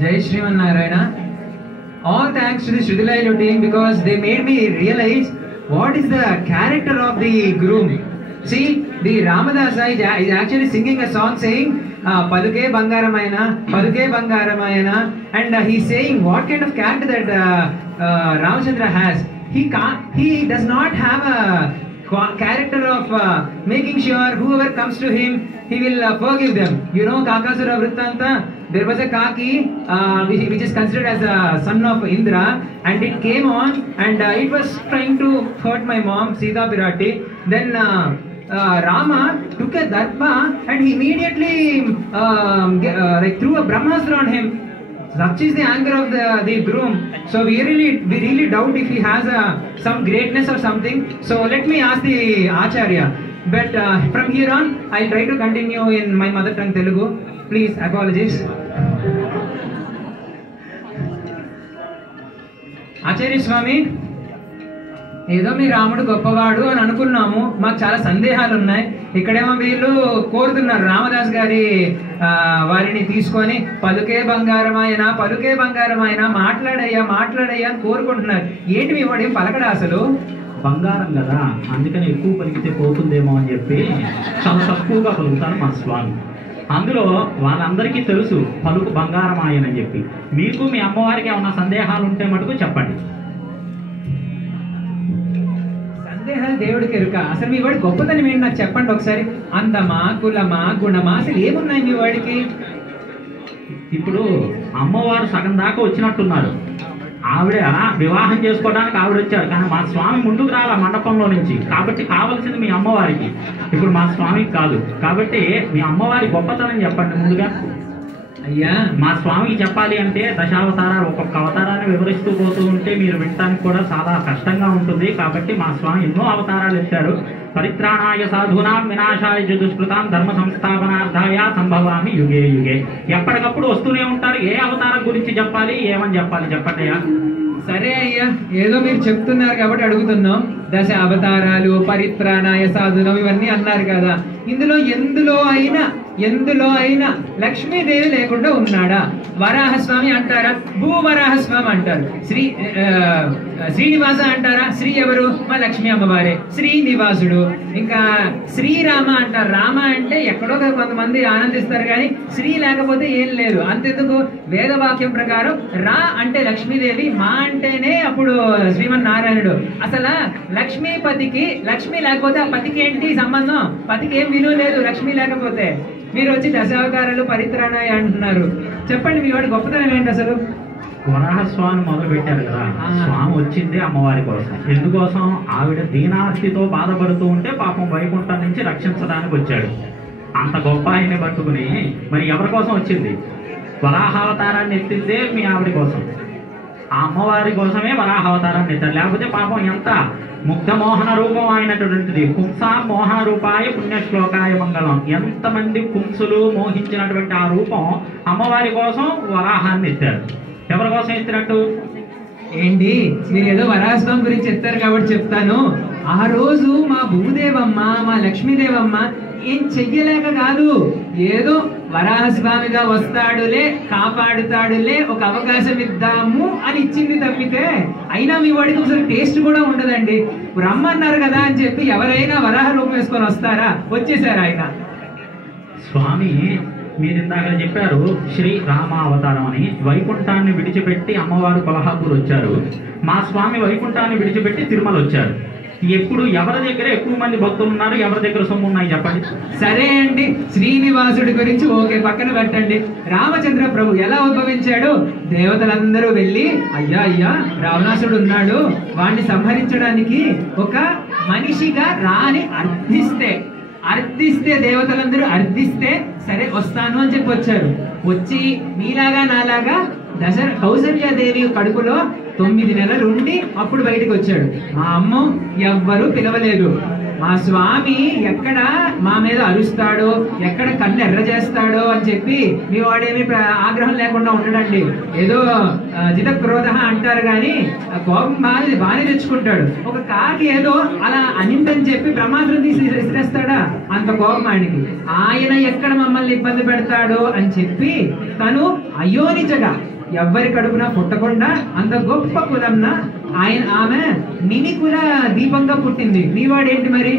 Jai Sriman Narayana. All thanks to the Shrutilailu team because they made me realize what is the character of the groom. See, the Ramadasa is actually singing a song saying Paluke Bangaramaina, and he's saying what kind of character that Ramachandra has. He does not have a character of making sure whoever comes to him, he will forgive them. You know Kakasura Vrittanta, there was a Kaki which is considered as a son of Indra, and it came on and it was trying to hurt my mom, Sita Pirati. Then Rama took a darpa and he immediately threw a Brahmastra on him. Such is the anger of the groom. So we really doubt if he has some greatness or something. So let me ask the Acharya. But from here on, I'll try to continue in my mother tongue Telugu. Please, apologies. Acharya Swami, ఏదో మీ రాముడు గొప్పవాడు అని అనుకున్నాము, మాకు చాలా సందేహాలు ఉన్నాయి. ఇక్కడేమో వీళ్ళు కోరుతున్నారు రామదాస్ గారి వారిని తీసుకొని పలుకే బంగారమాయన మాట్లాడయ్యా అని కోరుకుంటున్నారు. ఏంటి మీ వాడు ఏం పలకడా అసలు? బంగారం కదా, అందుకని ఎక్కువ పలికితే పోతుందేమో అని చెప్పి చాలా తక్కువగా పలుకుతాను మా స్వామి. అందులో వాళ్ళందరికీ తెలుసు పలుకు బంగారం ఆయనని చెప్పి. మీకు మీ అమ్మవారికి ఏమన్నా సందేహాలు ఉంటే మటుకు చెప్పండి. సందేహాలు దేవుడికి ఎరుక. అసలు మీ వాడి గొప్పతనం ఏంటి నాకు చెప్పండి ఒకసారి. అందమా, కులమా, గుణమా, అసలు ఏమున్నాయి మీ వాడికి? ఇప్పుడు అమ్మవారు సగం దాకా వచ్చినట్టున్నారు. ఆవిడ వివాహం చేసుకోవడానికి ఆవిడ వచ్చారు, కానీ మా స్వామి ముందుకు రాల మండపంలో నుంచి. కాబట్టి కావాల్సింది మీ అమ్మవారికి, ఇప్పుడు మా స్వామికి కాదు. కాబట్టి మీ అమ్మవారి గొప్పతనం చెప్పండి ముందుగా. అయ్యా, మా స్వామికి చెప్పాలి అంటే దశావతారాలు, ఒక్కొక్క అవతారాన్ని వివరిస్తూ పోతూ ఉంటే మీరు వినడానికి కూడా చాలా కష్టంగా ఉంటుంది. కాబట్టి మా స్వామి ఎన్నో అవతారాలు ఎత్తారు. పరిత్రాణాయ సాధూనాం వినాశాయ దుష్కృతాం ధర్మ సంస్థాపనార్థాయ సంభవామి యుగే యుగే. ఎప్పటికప్పుడు వస్తూనే ఉంటారు. ఏ అవతారం గురించి చెప్పాలి, ఏమని చెప్పాలి చెప్పండి అయ్యా. సరే అయ్యా, ఏదో మీరు చెప్తున్నారు కాబట్టి అడుగుతున్నాం. దశ అవతారాలు, పరిత్రాణాయ సాధునం ఇవన్నీ అన్నారు కదా. ఎందులో అయినా లక్ష్మీదేవి లేకుండా ఉన్నాడా? వరాహస్వామి అంటారా? భూవరాహస్వామి అంటారు. శ్రీనివాస అంటారా? శ్రీ ఎవరు? మా లక్ష్మీ అమ్మవారే, శ్రీనివాసుడు. ఇంకా శ్రీరామ అంటారు. రామ అంటే ఎక్కడో కొంతమంది ఆనందిస్తారు, కానీ శ్రీ లేకపోతే ఏం లేదు. అంతెందుకు, వేదవాక్యం ప్రకారం రా అంటే లక్ష్మీదేవి, మా అంటేనే అప్పుడు శ్రీమన్నారాయణుడు. అసలు లక్ష్మీపతికి లక్ష్మి లేకపోతే ఆ పతికి ఏంటి సంబంధం? పతికి ఏం విలువ లేదు లక్ష్మి లేకపోతే. మీరు వచ్చి దశావతారాలు పరిత్రాణాయ అంటున్నారు. చెప్పండి మీ వాడి గొప్పతనం ఏంటి అసలు? వరాహస్వామి మొదలు పెట్టారు కదా, స్వామి వచ్చింది అమ్మవారి కోసం. ఎందుకోసం? ఆవిడ దీనార్తితో బాధపడుతూ ఉంటే పాపం వైకుంఠం నుంచి రక్షించడానికి వచ్చాడు. అంత గొప్ప ఆయన్ని పట్టుకుని మరి ఎవరి కోసం వచ్చింది? వరాహావతారాన్ని ఎత్తిందే మీ ఆవిడ కోసం. ఆ అమ్మవారి కోసమే వరాహావతారాన్ని ఎత్తారు. లేకపోతే పాపం ఎంత ముగ్ధ మోహన రూపం అయినటువంటిది. పుంసా మోహన రూపాయ పుణ్యశ్లోకాయ మంగళం. ఎంతమంది పుంసులు మోహించినటువంటి ఆ రూపం అమ్మవారి కోసం వరాహాన్ని ఎత్తారు. ఎవరి కోసం ఎత్తినట్టు? ఏంటి మీరు ఏదో వరాహస్వామి గురించి చెప్తారు కాబట్టి చెప్తాను. ఆ రోజు మా భూదేవమ్మ, మా లక్ష్మీదేవమ్మ ఏం చెయ్యలేక కాదు, ఏదో వరాహస్వామిగా వస్తాడులే, కాపాడుతాడులే, ఒక అవకాశం ఇద్దాము అని ఇచ్చింది తప్పితే, అయినా మీ వాడికి ఒకసారి టేస్ట్ కూడా ఉండదండి. రమ్మన్నారు కదా అని చెప్పి ఎవరైనా వరాహ రూపం వేసుకొని వస్తారా? వచ్చేసారు ఆయన. స్వామి మీరు ఇందాక చెప్పారు శ్రీ రామావతారం అని. వైకుంఠాన్ని విడిచిపెట్టి అమ్మవారు కొల్హాపూర్ వచ్చారు. మా స్వామి వైకుంఠాన్ని విడిచిపెట్టి తిరుమల వచ్చారు. ఎప్పుడు ఎవరి దగ్గర ఎక్కువ మంది భక్తులు ఉన్నారు, ఎవరి దగ్గర సొమ్ము ఉన్నాయి చెప్పండి. సరే అండి, శ్రీనివాసుడి గురించి ఓకే పక్కన పెట్టండి. రామచంద్ర ప్రభు ఎలా ఉద్భవించాడు? దేవతలందరూ వెళ్ళి అయ్యా రావణాసుడు ఉన్నాడు, వాడిని సంహరించడానికి ఒక మనిషిగా రాని అర్థిస్తే దేవతలందరూ అర్థిస్తే సరే వస్తాను అని చెప్పి వచ్చారు. వచ్చి మీలాగా నాలాగా కౌసల్యాదేవి కడుపులో 9 నెలలు ఉండి అప్పుడు బయటకు వచ్చాడు. ఆ అమ్మ ఎవ్వరూ పిలవలేదు. మా స్వామి ఎక్కడ మా మీద అరుస్తాడో, ఎక్కడ కన్ను ఎర్ర చేస్తాడో అని చెప్పి మీ వాడేమి ఆగ్రహం లేకుండా ఉండడండి. ఏదో జిత క్రోధ అంటారు కానీ కోపం బాగానే తెచ్చుకుంటాడు. ఒక కాకి ఏదో అలా అనిందని చెప్పి బ్రహ్మాస్త్రం తీసి విసిరేస్తాడా? అంత కోపం ఆయనకి. ఆయన ఎక్కడ మమ్మల్ని ఇబ్బంది పెడతాడో అని చెప్పి తను అయోనిజగా ఎవ్వరి కడుపున పుట్టకుండా అంత గొప్ప కులంన ఆమె నిని కుల దీపంగా పుట్టింది. నీవాడేంటి మరి?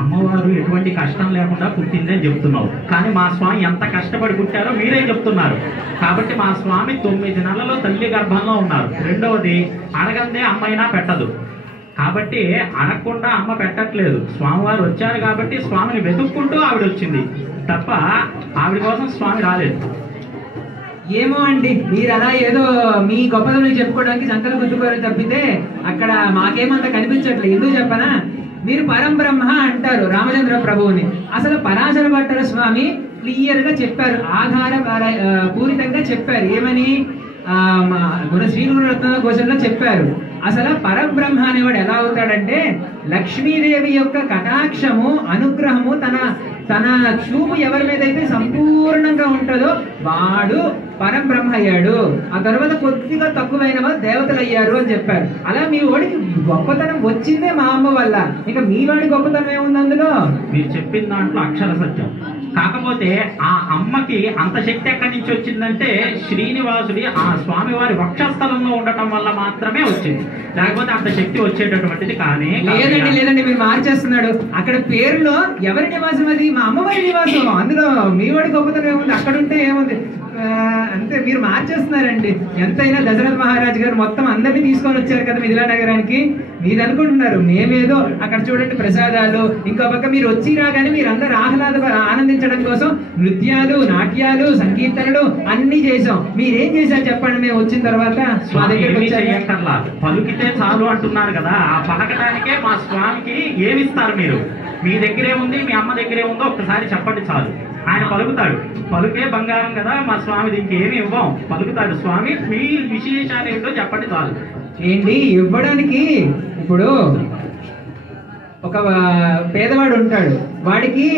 అమ్మవారు ఎటువంటి కష్టం లేకుండా పుట్టిందని చెప్తున్నావు, కానీ మా స్వామి ఎంత కష్టపడి పుట్టారో మీరే చెప్తున్నారు. కాబట్టి మా స్వామి 9 నెలల్లో తల్లి గర్భంలో ఉన్నారు. రెండవది, అడగందే అమ్మైనా పెట్టదు. కాబట్టి అడగకుండా అమ్మ పెట్టట్లేదు. స్వామివారు వచ్చారు కాబట్టి స్వామిని వెతుక్కుంటూ ఆవిడ వచ్చింది తప్ప ఆవిడ కోసం స్వామి రాలేదు. ఏమో అండి, మీరు అలా ఏదో మీ గొప్పదనం చెప్పుకోవడానికి సంకలు గుర్తుకోవాలని తప్పితే అక్కడ మాకేమంత కనిపించట్లేదు. ఎందుకు చెప్పనా? మీరు పరంబ్రహ్మ అంటారు రామచంద్ర ప్రభువుని. అసలు పరాశర భట్టర్ స్వామి క్లియర్ గా చెప్పారు, ఆధార పూరితంగా చెప్పారు. ఏమని? శ్రీగురురత్న కోశంలో చెప్పారు. అసలు పరబ్రహ్మ అనేవాడు ఎలా అవుతాడంటే, లక్ష్మీదేవి యొక్క కటాక్షము అనుగ్రహము తన చూపు ఎవరి మీద అయితే సంపూర్ణంగా ఉంటుందో వాడు పరబ్రహ్మ అయ్యాడు. ఆ తర్వాత కొద్దిగా తక్కువైన వాళ్ళు దేవతలు అయ్యారు అని చెప్పారు. అలా మీ వాడికి గొప్పతనం వచ్చిందే మా అమ్మ వల్ల. ఇక మీ వాడి గొప్పతనం ఏముంది అందులో? మీరు చెప్పిన దాంట్లో అక్షర సత్యం. కాకపోతే ఆ అమ్మకి అంత శక్తి ఎక్కడి నుంచి వచ్చిందంటే శ్రీనివాసుడి ఆ స్వామివారి వక్షస్థలంలో ఉండటం వల్ల మాత్రమే వచ్చింది. లేకపోతే అంత శక్తి వచ్చేటటువంటిది కానీ లేదండి, మీరు మార్చేస్తున్నాడు. అక్కడ పేరులో ఎవరి నివాసం? అది మా అమ్మవారి నివాసం. అందులో మీ వాడి గొప్పతనం ఏముంది? అక్కడ ఉంటే ఏముంది? అంతే, మీరు మార్చేస్తున్నారండి. ఎంతైనా దశరథ మహారాజు గారు మొత్తం అందరినీ తీసుకొని వచ్చారు కదా మిథిలా నగరానికి. మీరు అనుకుంటున్నారు మేమేదో అక్కడ చూడండి ప్రసాదాలు, ఇంకో పక్క మీరు వచ్చి రాగానే మీరు అందరు ఆనందించడం కోసం నృత్యాలు, నాట్యాలు, సంకీర్తనలు అన్ని చేసాం. మీరేం చేశారు చెప్పండి? మేము వచ్చిన తర్వాత మా దగ్గరికి వచ్చారు. పలుకితే చాలు అంటున్నారు కదా, ఆ పలకడానికే మా స్వామికి ఏమిస్తారు మీరు? మీ దగ్గరే ఉంది, మీ అమ్మ దగ్గరే ఉందో ఒక్కసారి చెప్పండి చాలు. ఆయన పలుకుతాడు. పలుకే బంగారం కదా మా స్వామి, దీనికి ఏమి ఇవ్వం, పలుకుతాడు స్వామి. మీ విశేషాలు ఏంటో చెప్పండి చాలు. ఏంటి ఇవ్వడానికి? ఇప్పుడు ఒక పేదవాడు ఉంటాడు, వాడికి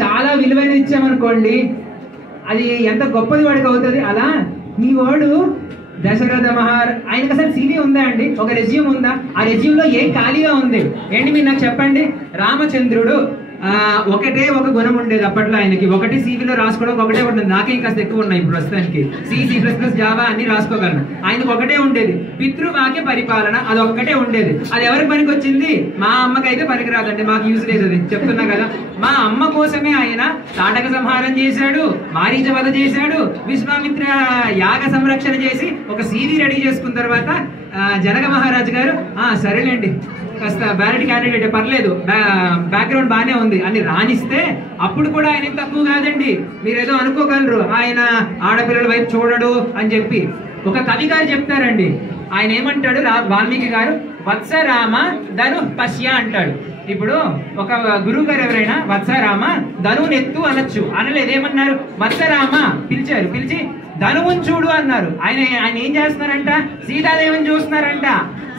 చాలా విలువైనది ఇచ్చామనుకోండి, అది ఎంత గొప్పది వాడికి అవుతుంది. అలా మీ వాడు దశరథ ఆయనకు అసలు సీవీ ఉందా అండి? ఒక రెజ్యూమ్ ఉందా? ఆ రెజ్యూమ్ లో ఏం ఖాళీగా ఉంది ఏంటి? మీరు నాకు చెప్పండి. రామచంద్రుడు ఒకటే ఒక గుణం ఉండేది అప్పట్లో ఆయనకి. ఒకటి సీవీలో రాసుకోవడం ఒకటే ఉండేది. నాకేం కాస్త ఎక్కువ ఉన్నాయి ఇప్పుడు ప్రస్తుతానికి. C++, జావా అన్ని రాసుకోగలను. ఆయనకు ఒకటే ఉండేది, పితృవాక్య పరిపాలన. అది ఒక్కటే ఉండేది. అది ఎవరికి పనికి వచ్చింది? మా అమ్మకైతే పనికి రాదండి, మాకు యూజ్ లేదు. అది చెప్తున్నా కదా. మా అమ్మ కోసమే ఆయన తాటక సంహారం చేశాడు, మారీచ వధ చేశాడు, విశ్వామిత్ర యాగ సంరక్షణ చేసి ఒక సీవీ రెడీ చేసుకున్న తర్వాత జనక మహారాజు గారు సరేలేండి కాస్త బ్యాలెట్ క్యాండిడేట్ పర్లేదు, బ్యాక్గ్రౌండ్ బాగానే ఉంది అని రాణిస్తే అప్పుడు కూడా ఆయన తక్కువ కాదండి. మీరేదో అనుకోగలరు ఆయన ఆడపిల్లల వైపు చూడడు అని చెప్పి. ఒక కవి గారు చెప్తారండి, ఆయన ఏమంటాడు, వాల్మీకి గారు, వత్సరామ ధను పశ్య అంటాడు. ఇప్పుడు ఒక గురువు గారు ఎవరైనా వత్సరామ ధనునెత్తు అనొచ్చు, అనలేదేమన్నారు? వత్సరామ పిలిచారు, పిలిచి ధనువుని చూడు అన్నారు. ఆయన ఏం చేస్తున్నారంట? సీతాదేవిని చూస్తున్నారంట.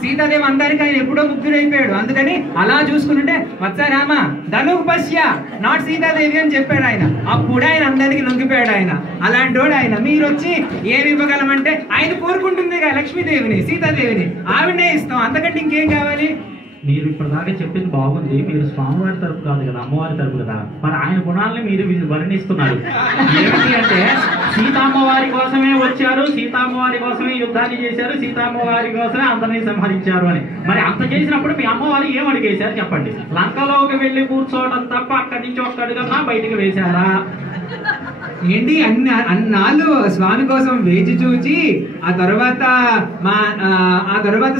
సీతాదేవి అందరికి ఆయన ఎప్పుడో ముగ్గురైపోయాడు. అందుకని అలా చూసుకుంటే వత్సరామ ధను పశ్య నాట్ సీతాదేవి అని చెప్పాడు ఆయన. అప్పుడు ఆయన అందరికి లొంగిపోయాడు ఆయన. అలాంటి వాడు ఆయన. మీరు వచ్చి ఏమి ఇవ్వగలమంటే ఆయన కోరుకుంటుంది లక్ష్మీదేవిని, సీతాదేవిని, ఆవిడనే ఇస్తాం, అంతకంటే ఇంకేం కావాలి? మీరు ఇప్పటిదాకా చెప్పింది బాగుంది. మీరు స్వామివారి తరపు కాదు కదా, అమ్మవారి తరపు కదా. మరి ఆయన గుణాలని మీరు వర్ణిస్తున్నారు. ఏమిటి అంటే సీతామ్మవారి కోసమే వచ్చారు, సీతామ్మవారి కోసమే యుద్ధాన్ని చేశారు, సీతామ్మవారి కోసమే అందరినీ సంహరించారు అని. మరి అంత చేసినప్పుడు మీ అమ్మవారు ఏం అడిగేశారు చెప్పండి? లంకలోకి వెళ్ళి కూర్చోవడం తప్ప అక్కడి నుంచి ఒక్క అడుగున్నా బయటికి వేశారా? ఏంటి అన్నాళ్ళు స్వామి కోసం వేచి చూచి ఆ తర్వాత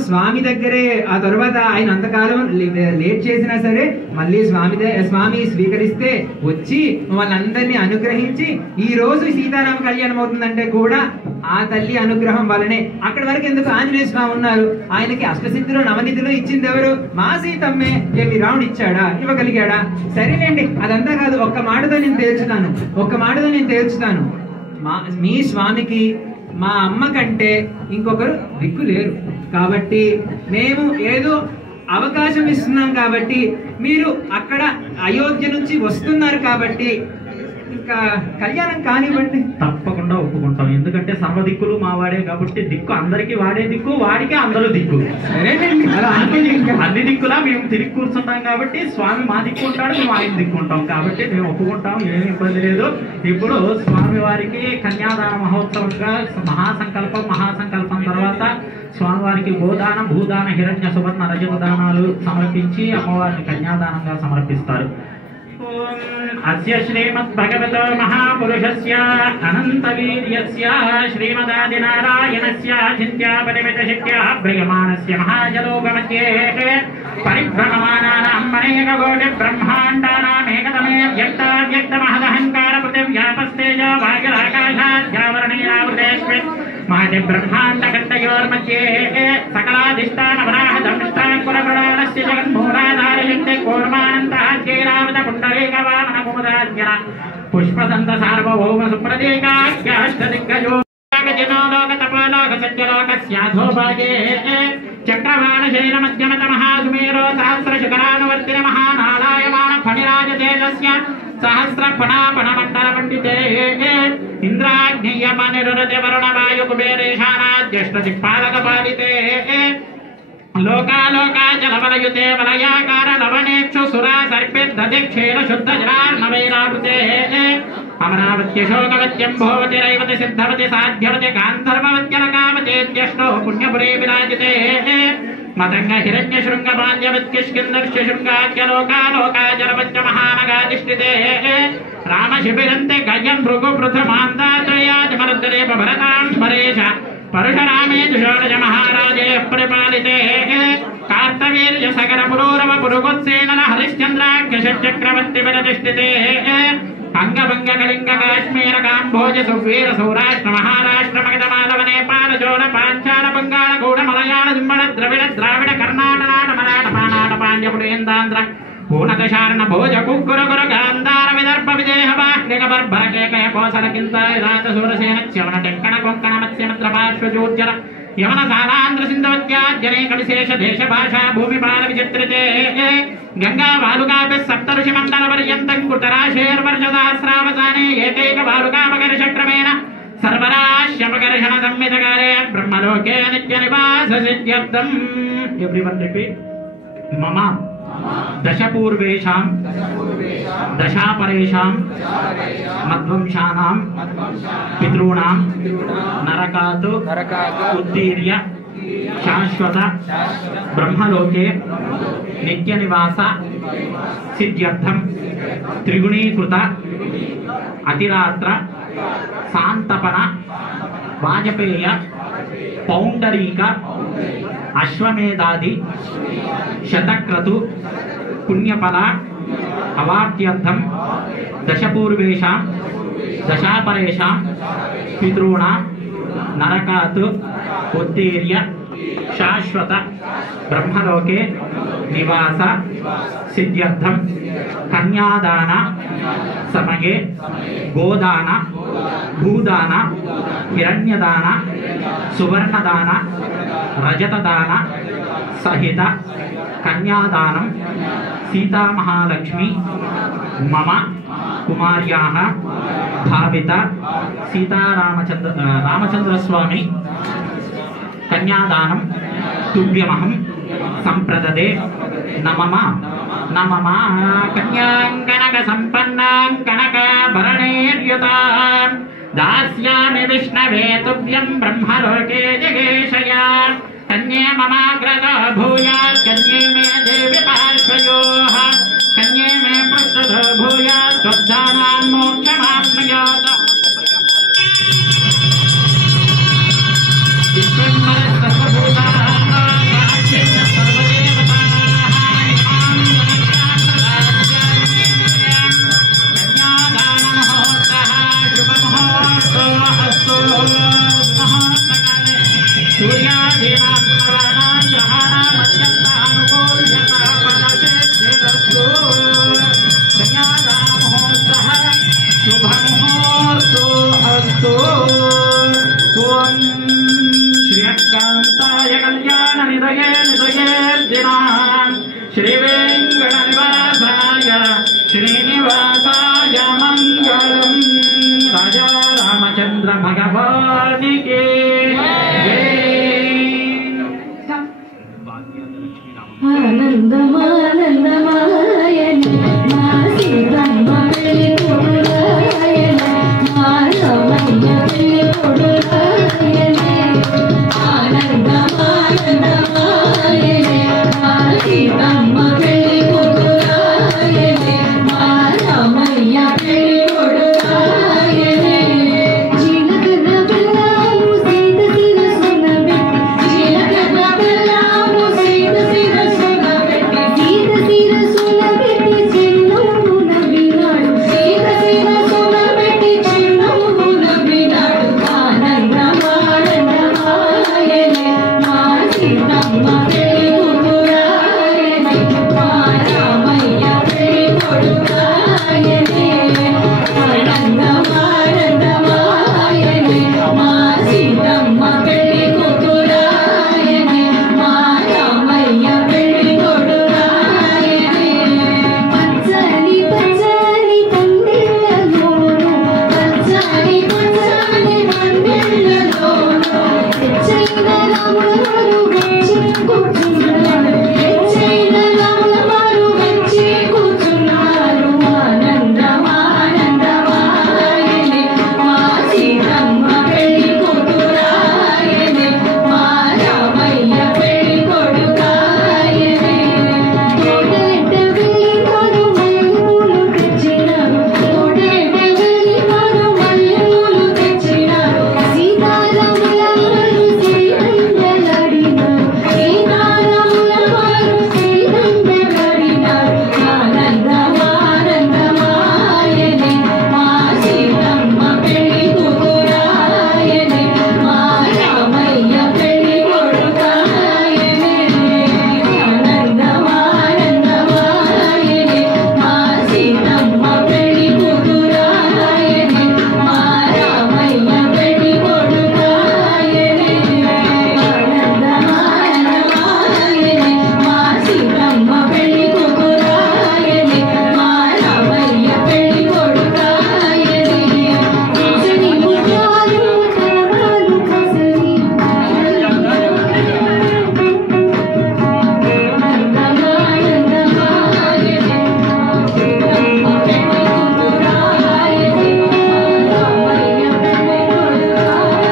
స్వామి దగ్గరే, ఆ తర్వాత ఆయన అంతకాలం లేట్ చేసినా సరే మళ్ళీ స్వామి స్వీకరిస్తే వచ్చి వాళ్ళందరినీ అనుగ్రహించి ఈ రోజు సీతారామ కళ్యాణం అవుతుందంటే కూడా ఆ తల్లి అనుగ్రహం వలనే. అక్కడి వరకు ఎందుకు ఆంజనేయ స్వామి ఉన్నారు. ఆయనకి అష్టసిద్ధులు నవనిధులు ఇచ్చింది ఎవరు? మా సీతమ్మే. ఏమి రావణ ఇచ్చాడా? ఇవ్వగలిగాడా? సరేలేండి, అదంతా కాదు. ఒక్క మాటతో నేను తేల్చుతాను. మీ స్వామికి మా అమ్మ కంటే ఇంకొకరు దిక్కు లేరు. కాబట్టి మేము ఏదో అవకాశం ఇస్తున్నాం కాబట్టి, మీరు అక్కడ అయోధ్య నుంచి వస్తున్నారు కాబట్టి ఇంకా కళ్యాణం కానివ్వండి. తప్పకుండా ఒప్పుకుంటాం. ఎందుకంటే సర్వ దిక్కులు మా వాడే కాబట్టి, దిక్కు అందరికి వాడే దిక్కు, వాడికే అందరూ దిక్కు. సరేనండి, అలా అన్ని దిక్కులా మేము తిరిగి కూర్చుంటాం కాబట్టి, స్వామి మా దిక్కు ఉంటాడు, మేము ఆయన దిక్కుంటాం కాబట్టి మేము ఒప్పుకుంటాం. ఏమి ఇబ్బంది లేదు. ఇప్పుడు స్వామి వారికి కన్యాదాన మహోత్సవంగా మహాసంకల్పం తర్వాత స్వామివారికి గోదానం, భూదాన, హిరణ్య, సువర్ణ, రజత దానాలు సమర్పించి అమ్మవారిని కన్యాదానంగా సమర్పిస్తారు. అస్య శ్రీమద్భగవతో మహాపురుషస్య అనంతవీర్యస్య శ్రీమదాదినారాయణస్య చింత్యాపరిమితశక్త్య భ్రయమాణస్య మహాజలోకమధ్యే పరిభ్రమమానానాం అనేకకోటి బ్రహ్మాండానామేకతమే వ్యక్తావ్యక్తమహదహంకార పృథివ్యాపస్తేజ వాయురాకాశాద్యావరణీరావృతేష్మిన్ महति ब्रह्माण्डकण्डयोर्मध्ये सकलाधिष्ठानवराहदंष्टाङ्कुरप्रणालस्य जगन्मूलाधारशक्ति कूर्मानन्तःजैरावतपुण्डरीकवामनकुमुदाज्ञा पुष्पदन्तसार्वभौम सुप्रतीकाख्याष्टदिग्गजो जनो लोकतपोलोकसत्यलोकस्याधोभागे चक्रवाणशैलमध्यमतमहासुमेरो सहस्रशिखरानुवर्तिन महानालायमान फणिराजतेजस्य सहस्रफणाफणमण्डलपण्डिते इंद्राग्नियमनिरुरते वरुणवायुकुबेरेशानाद्यष्टदिक्पालकपालिते लोकालोकाचलवलयुते वलयाकार लवणेक्षु सुरा सर्पिर्दधिक्षेण शुद्धजरार्णवैरावृते अमरावत्यशोकवत्यं भोवति रैवति सिद्धवति साध्यवति गान्धर्ववत्यलकावतेत्यष्टो पुण्यपुरे विराजिते मतंग हिरण्य शृंग बाल्यवत्किष्किन्दर्श्य शृंगाख्यलोकालोकाचलपञ्च महानगाधिष्ठिते राम शिबिरन्ते गजं भृगु पृथमान्दात्रयाजमर्दने भरतां स्मरेश परशुरामे षोडश महाराजे परिपालिते कार्तवीर्य सगर पुरूरव पुरुगोत्सेन हरिश्चंद्राख्य चक्रवर्ती प्रतिष्ठिते अंगभंग कलिंग काश्मीर कांभोज सुवीर सौराष्ट्र महाराष्ट्र मगध मालव नेपाल चोल पांचाल बंगाल गौड़ मलयाल जुम्बल द्रविड़ द्राविड़ कर्नाटनाट मराठ पानाट पांड्य पुरेन्द्रांध्र पूर्णदशार्ण भोज कुक्कुर गुर गांधार विदर्भ विदेह बाह्लिक बर्भर केकय कोसर किंताय रात सूरसेन च्यवन टेंकण कोंकण मत्स्य मत्र पार्श्वजोज्जर यमन सालांध्र सिंधवत्याज्जनेक विशेष देश भाषा भूमिपाल विचित्रिते गंगा बालुकाभि सप्तऋषि मंडल पर्यन्तं कुटराशेर्वर्षसहस्रावसाने एकैक बालुकापकर्षक्रमेण सर्वराश्यपकर्षण संवितकारे ब्रह्मलोके नित्य निवास सिद्ध्यर्थम् एवरीवन रिपीट मम दशपूर्वेशां दशापरेषां मध्वंशानां पितॄणां नरकात् उद्दीर्य शाश्वत ब्रह्मलोके नित्यनिवास सिद्ध्यर्थं त्रिगुणीकृत अतिरात्र सांतपन वाजपेय पौंडरीक अश्वमेधादि शतक्रतु पुण्यफल अवाप्त्यर्थं दशपूर्वेशां दशापरेषां पितॄणां नरकात् उद्दीर्य शाश्वत ब्रह्मलोके निवास सिद्ध्यर्थं कन्यादान समये गोदान भूदान हिरण्यदान सुवर्णदान रजतदान सहित कन्यादानं सीता महालक्ष्मी मम कुमार्याः भावित रामचंद्र स्वामी कन्यादानं तुभ्यमहं संप्रददे नमः कन्यां कनक संपन्नां कनकाभरणैर्युतां दास्यामि विष्णवे तुभ्यं ब्रह्मलोके जगेशया कन्ये ममाग्रतो भूयात् कन्ये मे देवि पार्श्वयोः कन्ये मे पृष्ठतो भूयात् स्वधानां मोक्षमाप्नुयात् सूर्यादीनां ग्रहाणां मध्यस्थानुकूल्य भगवान की ఆనందమానందమాయనే మా సీతమ్మ పెళ్లి కొడురాయనే మా రామయ్య పెళ్లి కొడురాయనే ఆనందమానందమాయనే మా సీతమ్మ పెళ్లి కొడురాయనే మా రామయ్య పెళ్లి కొడురాయనే జీలకర్ర బెల్లము సీత శిరసున పెట్టి జీలకర్ర బెల్లము సీత శిరసున పెట్టి సీత శిరసున పెట్టి చిన్నమున వినాడు సీత శిరసున పెట్టి చిన్నమున వినాడు ఆనందమానందమాయనే మా సీతమ్మ పెళ్లి కొడురాయనే మా రామయ్య పెళ్లి కొడురాయనే ఆనందమానందమాయనే మా సీతమ్మ పెళ్లి కొడురాయనే మా రామయ్య పెళ్లి కొడురాయనే పచ్చని పచ్చని పందిళ్ళలోను పచ్చని పచ్చని పందిళ్ళలోను తెచ్చైన రాముల వారు వచ్చి కూర్చున్నారు తెచ్చైన రాముల వారు వచ్చి కూర్చున్నారు ఆనందమానందమాయనే మా సీతమ్మ పెళ్లి కొడురాయనే మా రామయ్య పెళ్లి కొడురాయనే తోడేట వెళ్ళినారు మల్లెపూలు తెచ్చినారు తోడేట వెళ్ళినారు మల్లెపూలు తెచ్చినారు సీతారాముల వారు సీతంబెలాడినారు సీతారాముల వారు సీతంబెలాడినారు ఆనందమానందమాయనే మా సీతమ్మ పెళ్లి కొడురాయనే మా రామయ్య పెళ్లి కొడురాయనే ఆనందమానందమాయనే మా సీతమ్మ పెళ్లి కొడురాయనే మా రామయ్య పెళ్లి కొడురాయనే ఆనందమానందమాయనే మా సీతమ్మ పెళ్లి కొడురాయనే మా రామయ్య పెళ్లి కొడురాయనే కేసరి ముత్యాలు తరాలు కసరి ఆనందమానందమాయనే మా సీతమ్మ పెళ్లి కొడురాయనే మా రామయ్య పెళ్లి కొడురాయనే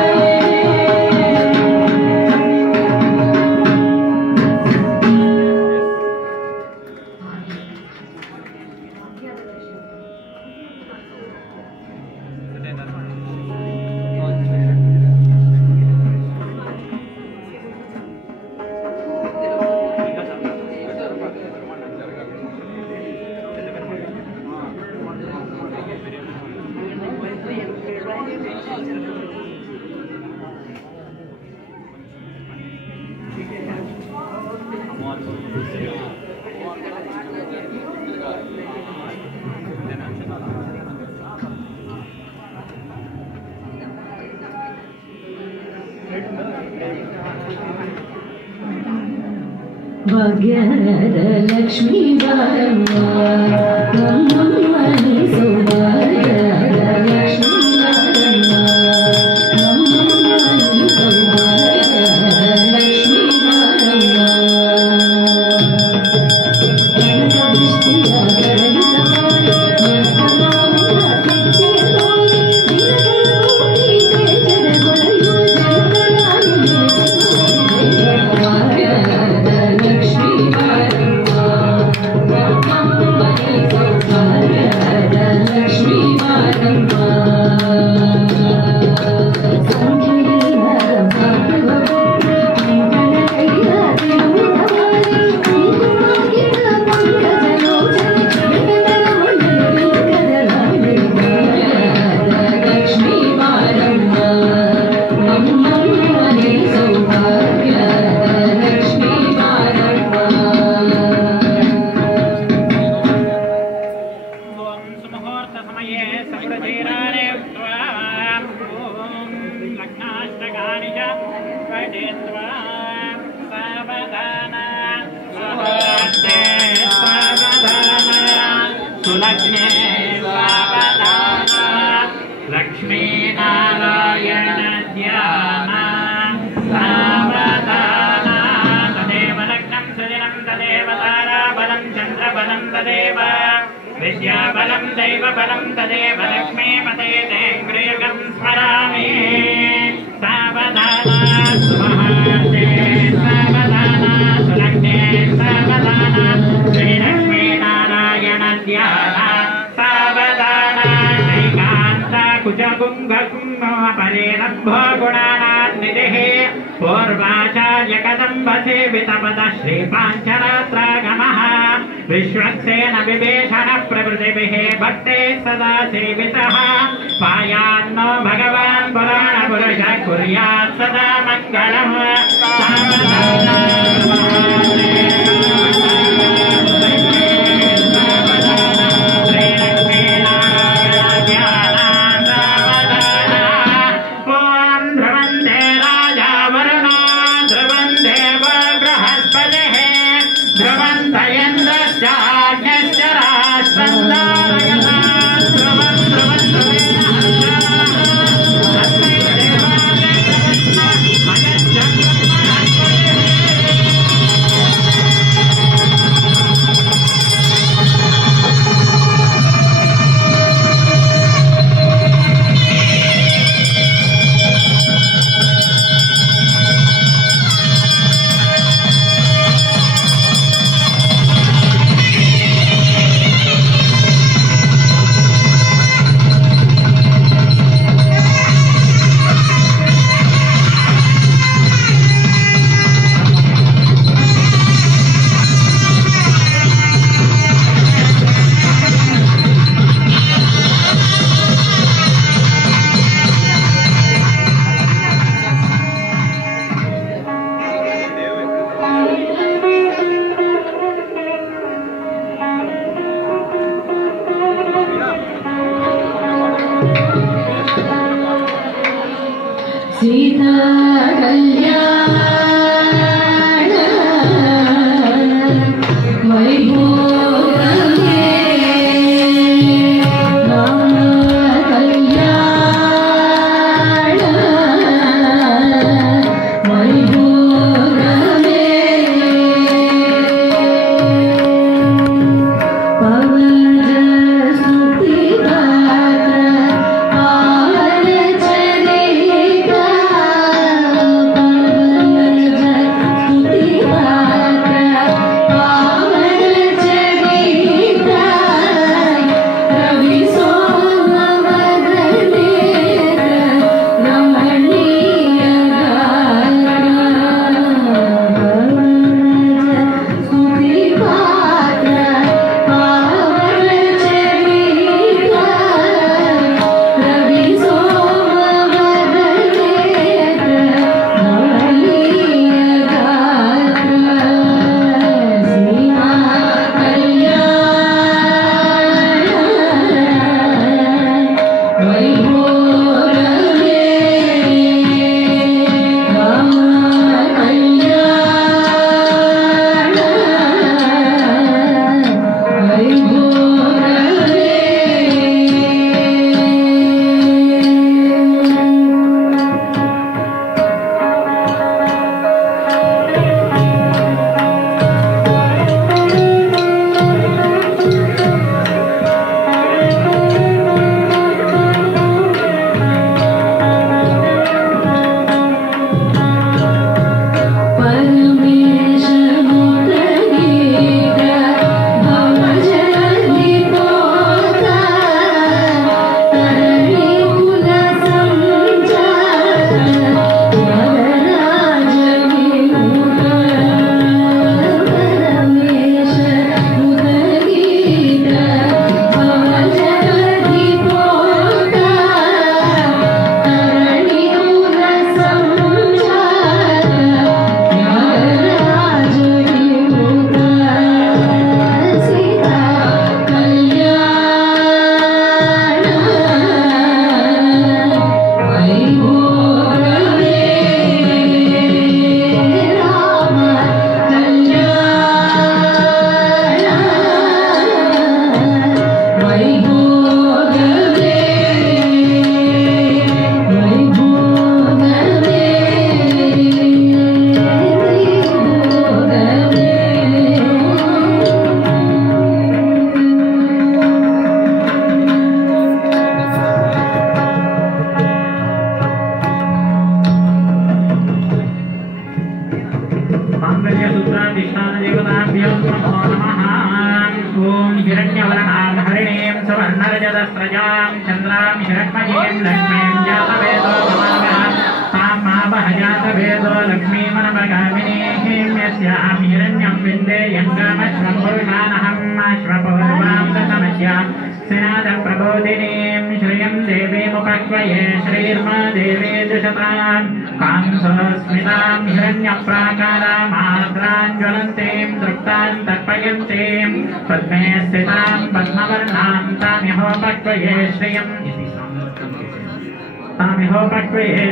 భాగ్యలక్ష్మీ వారమ్మ బ్రహ్మమ్మని సౌభాగ్యలక్ష్మీ వారమ్మ బ్రహ్మమ్మని సౌభాగ్యలక్ష్మీ వారమ్మ గణక దృష్టియ గణయుత వారి నర్తనాముల కీర్తిలోని దినకరూపి తేజన కొలయు జనకరాని భాగ్యలక్ష్మీ వారమ్మ బ్రహ్మమ్మని సౌభాగ్యలక్ష్మీ వారమ్మ లక్ష్మీ వారమ్మ అమ్మమ్మని సౌభాగ్య లక్ష్మీ వారమ్మ समये सप्रजीरारे त्वाम् ॐ लग्नाष्टकानि च पठित्वा सावधाना सुहृते सावधाना सुलग्ने सावधाना लक्ष्मीनारायण ध्यान सावधान तदेव लग्नं सजनं तदेव ताराबलं चन्द्रबलं तदेव विद्याबलं दैवबलं तदेव लक्ष्मीपते तेऽङ्घ्रियुगं स्मरामि सावधान सुमहार्ते सावधान सुलग्ने सावधान श्रीलक्ष्मीनारायण ध्यान सावधान कुचकुङ्गकुङ्गपरेरब्भो गुणानान्निधिः पूर्वाचार्य कदम्बसेवितपदः श्रीपाञ्चरात्रागमः विश्वक्सेन विभीषणः प्रभृतिभिः भक्ते सदा सेवितः पायान्नो भगवान् पुराणपुरुषः कुर्यात् सदा मङ्गलम् सीता कल्याण वैभोगमे राम कल्याण वैभोगमे पवन स्तुति पात्र प्रजां चन्द्रां हिरण्मयीं लक्ष्मीं जातवेदो नमामः तां मावहजातवेदो लक्ष्मीमनवगामिनीं यस्यां हिरण्यं विन्देयं कामश्वं पुरुषानहम् अश्वपूर्वां दशमस्या प्रबोधिनीं श्रियं देवीमुपक्वये श्रीर्मा देवी दुषतां कांसस्मितां हिरण्यप्राकारामाद्रां ज्वलन्तीं तृप्तां तर्पयन्तीं पद्मे स्थितां पद्मवर्णां तामिहोपक्वये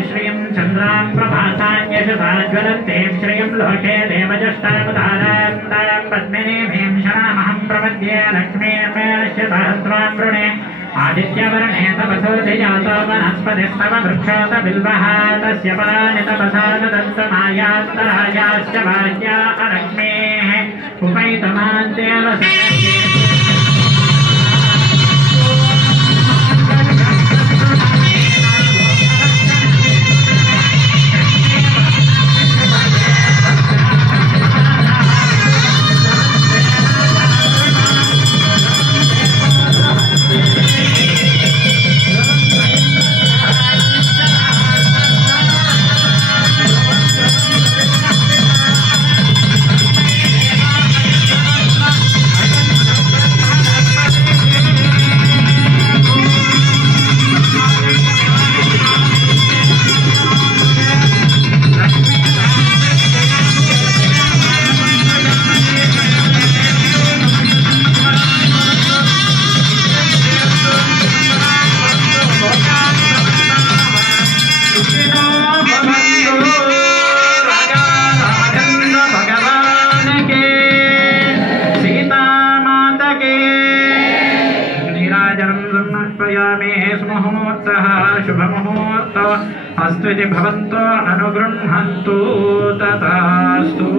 श्रियं चन्द्रां प्रभासां यशसा ज्वलन्तीं श्रियं लोके देवजष्टावतारां तां पद्मिनीं शरामहं प्रपद्ये लक्ष्मीर्मेणश्यसहस्रां वृणे आदित्यवर्णे तपसोऽधिजातो वनस्पतिस्तव वृक्षोत बिल्वः तस्य पराणि तपसा दत्तमायास्तरायाश्च वाद्या लक्ष्मीः उपैतमान्तेव भवन्तो अनुगृह्णन्तु तथास्तु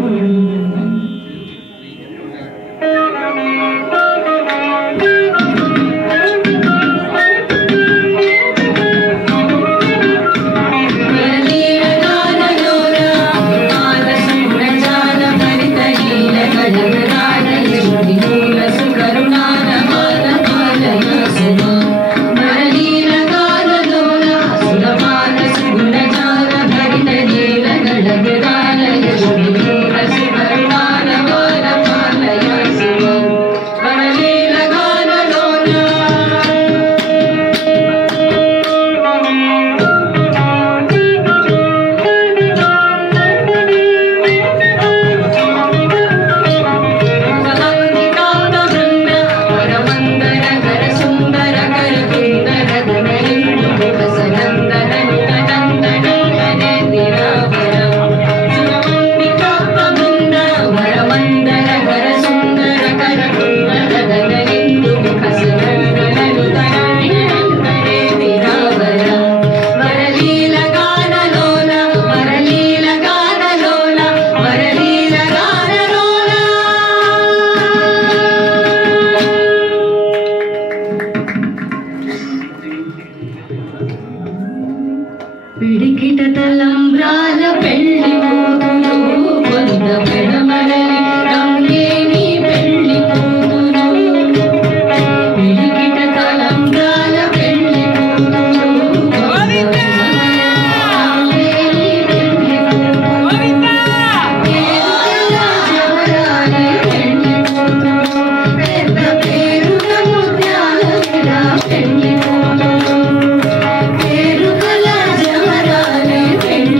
Thank you.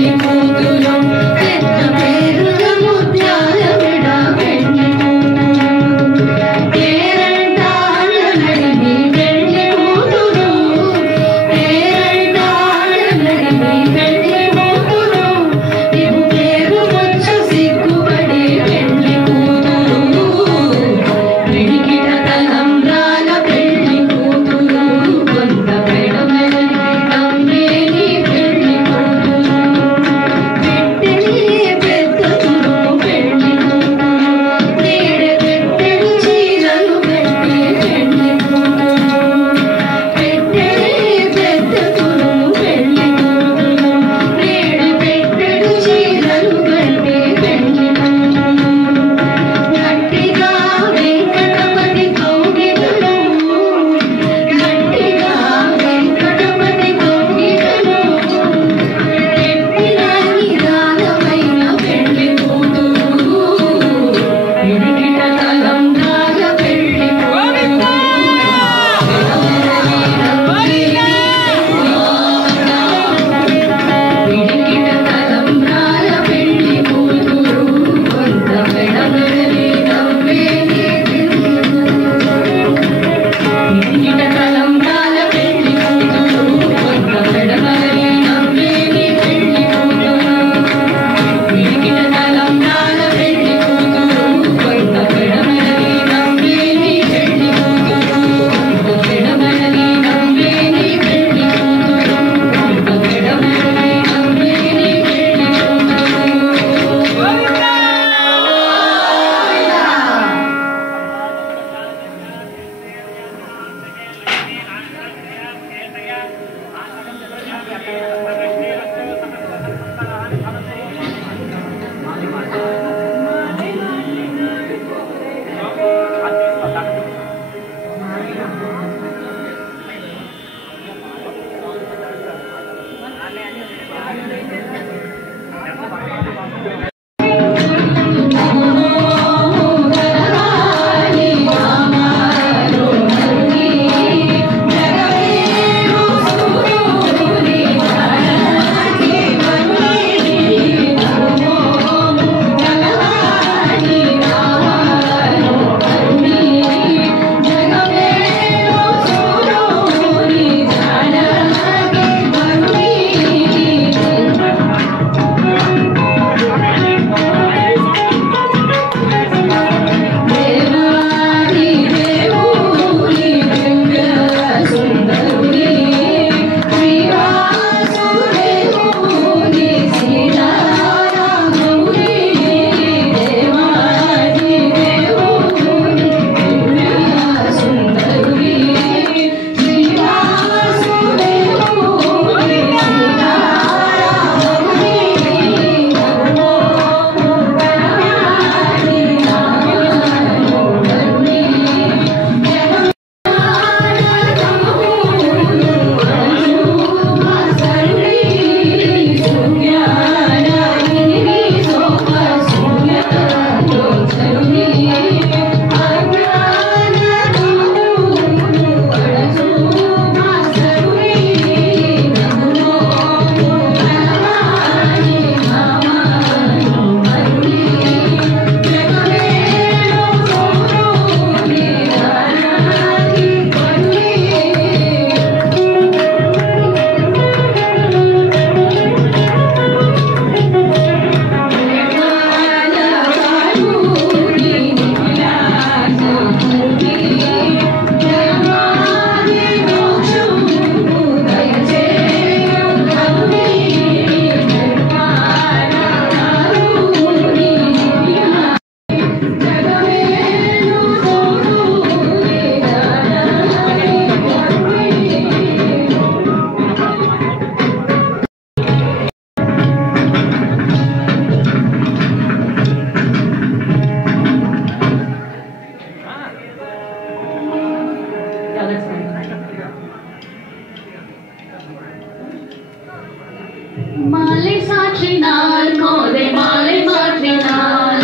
மாலை சாற்றினாள் கோதை மாலை மாற்றினாள்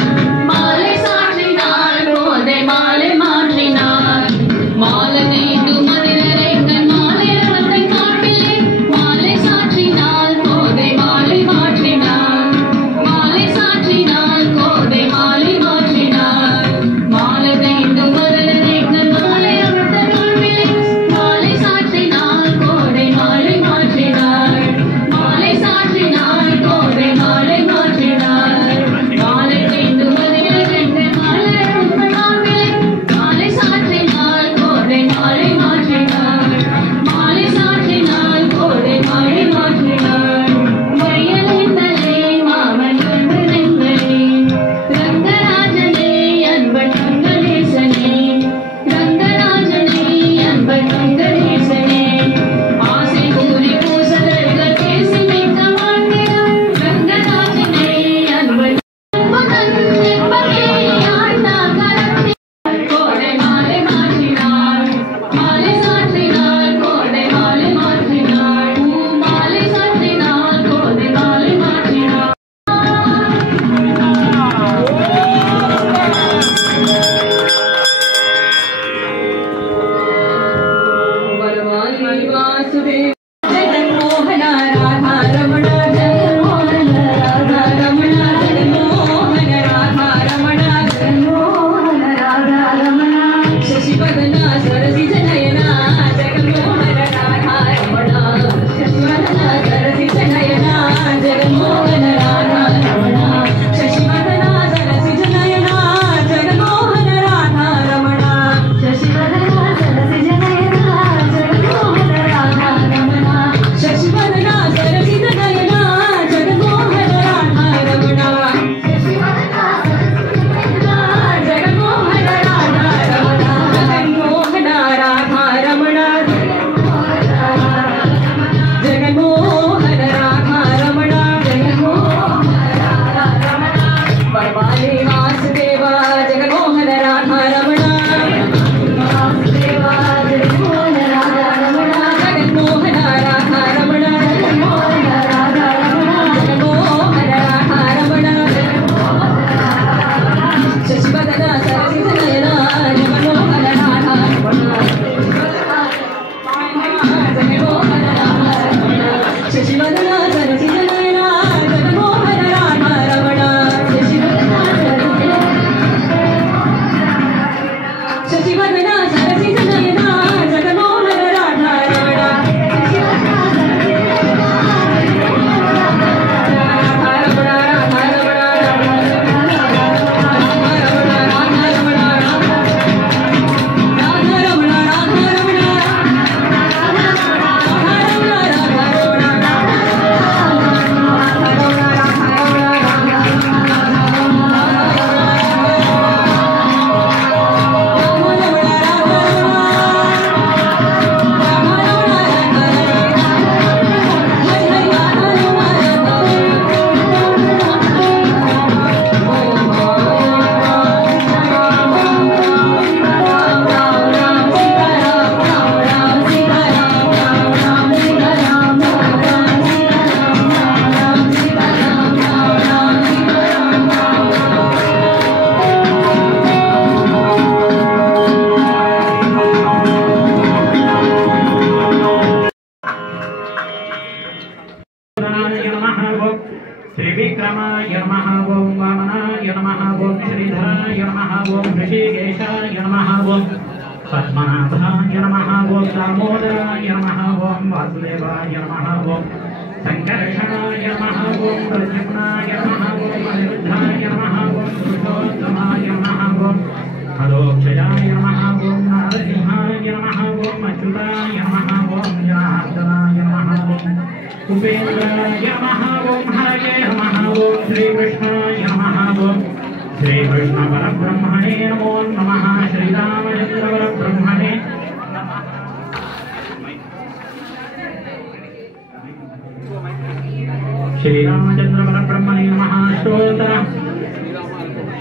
மாலை சாற்றினாள் கோதை மாலை மாற்றினாள் மாலை நீண்டு மதிலரைங்கள் மாலை ரவத்தை காட்டிலே மாலை சாற்றினாள் கோதை மாலை மாற்றினாள் மாலை சாற்றினாள் கோதை மாலை மாற்றினாள் மாலை நீண்டு மதிலரைங்கள் மாலை ரவத்தை காட்டிலே மாலை சாற்றினாள் கோதை மாலை மாற்றினாள் மாலை சாற்றினாள் கோதை மாலை மாற்றினாள் மாலை நீண்டு மதிலரைங்கள் மாலை ரவத்தை காட்டிலே மாலை சாற்றினாள் கோதை மாலை மாற்றினாள் மாலை சாற்றினாள் கோதை மாலை மாற்றினாள் வயலிந்தலே மாமன் வென்றெங்களே ரங்கராஜனே அன்பன் ரங்கநேசனே ரங்கராஜனே அன்பன் ரங்கநேசனே ஆசை கூறி பூசலர்கள் பேசி மிக்க வாழ்ந்திடும் ரங்கராஜனே அன்பன் மகன் என்பதே ஆண்டா கரத்தே கோடை மாலை மாற்றினாள் மாலை சாற்றினாள் கோடை மாலை மாற்றினாள் மாலை சாற்றினாள் கோடை மாலை மாற்றினாள் वरवाली वासुदेव जगन्मोहन राधा रमण जगन्मोहन राधा रमण जगन्मोहन राधा रमण जगन्मोहन राधा रमण शशिवदना सरसिज नयना जगन्मोहन राधा रमण शशिवदना सरसिज नयना जगन्मोहन राधा रमण शशिवदना सरसिज नयना जगन्मोहन राधा रमण शशिवदना सरसिज नयना जगन्मोहन राधा रमण शशिवदना सरसिज नयना जगन्मोहन राधा रमण शशिवदना जगन्मोहन राधा रमण जगन्मोहन राधा रमण जगन्मोहन राधा रमण जगन्मोहन राधा रमण वरवाली वासुदेव जगन्मोहन राधा रमण वासुदेव जगन्मोहन राधा रमण जगन्मोहन राधा रमण जगन्मोहन राधा रमण जगन्मोहन राधा रमण शशिवदना सरसिज नयना जगन्मोहन राधा रमण जगन्मोहन राधा रमण शशिवदना सरसिज नयना जगन्मोहन राधा रमण शशिवदना शशिवदना सरसिज नयना जगन्मोहन राधा रमण श्रीविक्रमाय नमः ओं वामनाय नमः ओं श्रीधराय नमः ओं ऋषिकेशाय नमः ओं पद्मनाभाय नमः ओं दामोदराय नमः ओं वासुदेवाय नमः ओं संकर्षणाय नमः ओं प्रद्युम्नाय नमः ओं अनिरुद्धाय नमः ओं पुरुषोत्तमाय नमः ओं अलोक्षयाय नमः ओं नारसिंहाय नमः ओं अच्युताय नमः ओं जनार्दनाय नमः ओं उपेन्द्राय नमः ओं हरये नमः ओं श्रीकृष्णाय नमः ओं श्रीकृष्णपरब्रह्मणे नमो नमः श्रीरामचन्द्रपरब्रह्मणे श्रीरामचन्द्रपरब्रह्मणे नमः स्तोत्र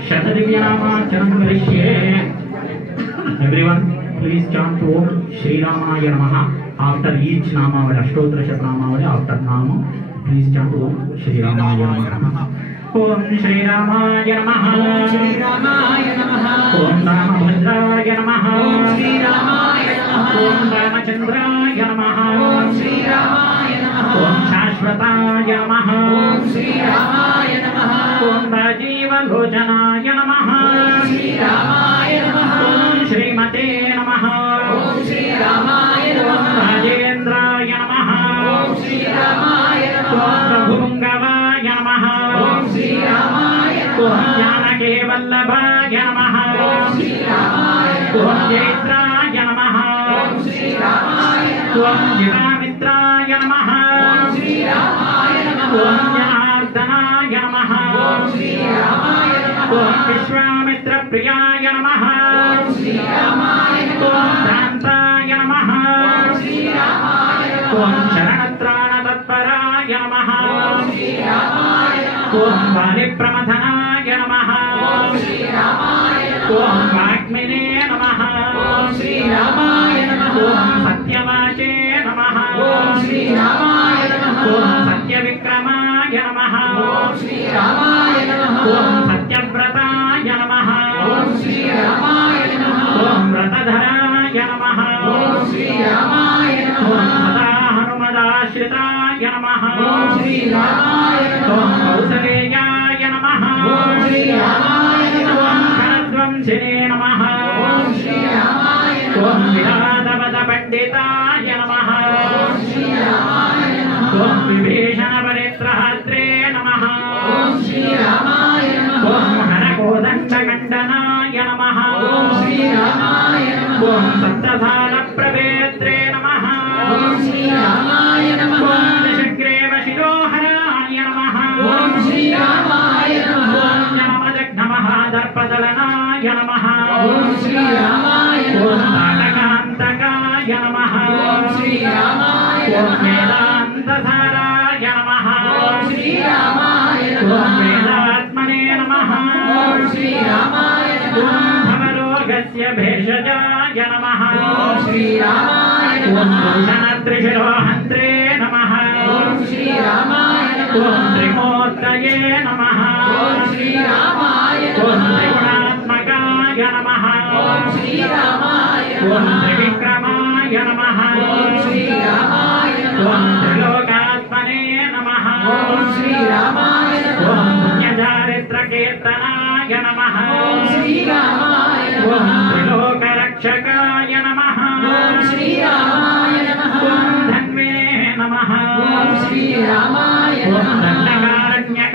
शतदिव्यनामार्चनं करिष्ये। Everyone, please chant Om Shri Ramaya Namaha After each Namavali, Ashtottara Shatnamavali, after Nama, please chant Om Shri Ramaya Namaha. Om Shri Ramaya Namaha. Om Shri Ramaya Namaha. Om Ramabhadraya Namaha. Om Shri Ramaya Namaha. Om Ramachandraya Namaha. Om Shri Ramaya Namaha. Om Shashvataya Namaha. Om Shri Ramaya Namaha. Om Rajiva Lojanaya Namaha. Om Shri Ramaya Namaha. Om Shrimate Namaha. Om Shri Ramaya Namaha. Om Rajendraya Namaha. Om Shri Ramaya Namaha. Om Prabhungavaya Namaha. Om Shri Ramaya Namaha. Om Janake Vallabhaya Namaha. Om Shri Ramaya Namaha. Om Jaitraya Namaha. Om Shri Ramaya Namaha. Om Jivamitraya Namaha. Om Shri Ramaya Namaha. Om Janardanaya Namaha. Om Shri Ramaya Namaha. Om Vishwamitra Priyaya Namaha. Om Shri Ramaya Namaha. Om Dhantaya Namaha. Om Shri Ramaya Namaha. Om Sharanatrana Tatparaya Namaha. Om Shri Ramaya Namaha. Om Balipramadhanaya Namaha. Om Shri Ramaya Namaha. Om Vagmine Namaha. Om Shri Ramaya Namaha. Om Satyavache Namaha. Om Shri Ramaya Namaha. Om Satyavikramaya Namaha. Om Shri Ramaya Namaha. Om Satyavrataya Namaha. Om Shri Ramaya Namaha. Om Vratadharaya Namaha. Om Shri Ramaya Namaha. Om Sada Hanumadashritaya Namaha. Om Shri Ramaya Namaha. Om Kausaleyaya Namaha. Om Shri Ramaya Namaha. Om Karadvamsine Namaha. Om Shri Ramaya Namaha. Om Viradavada Panditaya Namaha. Om Shri Ramaya Namaha. Om Vibhishana Paritrahatre Namaha. Om Shri Ramaya Namaha. Om Harakodanda Kandanaya Namaha. Om Shri Ramaya Namaha. Om Saptasala Pravetre Namaha. Om Shri Ramaya Namaha. Om Dashagreva Shiroharaya Namaha. Om Shri Ramaya Namaha. Om Namadagna Mahadarpadalanaya Namaha. Om Shri Ramaya Namaha. Om Tadakantakaya Namaha. Om Shri Ramaya Namaha. Om Vedantasaraya Namaha. Om Shri Ramaya Namaha. Om Vedatmane Namaha. Om Shri Ramaya Namaha. Om Bhavarogasya Bheshajaya Namaha. Om Shri Ramaya Namaha. Om Bhushanatrishirohantre Namaha. Om Shri Ramaya Namaha. Om Trimurtaye Namaha. Om Shri Ramaya Namaha. Om Triguణatmakaya Namaha. Om Shri Ramaya Namaha. Om Trivikramaya Namaha. Om Shri Ramaya Namaha. Om Trilokatmane Namaha. Om Shri Ramaya Namaha. Om Punyadharitra Kirtanaya Namaha. Om Shri Ramaya Namaha. Om Trilokarakshakaya Namaha. Om Shri Ramaya Namaha. Om Dhanvine Namaha. Om Shri Ramaya Namaha. Om Dandakaranya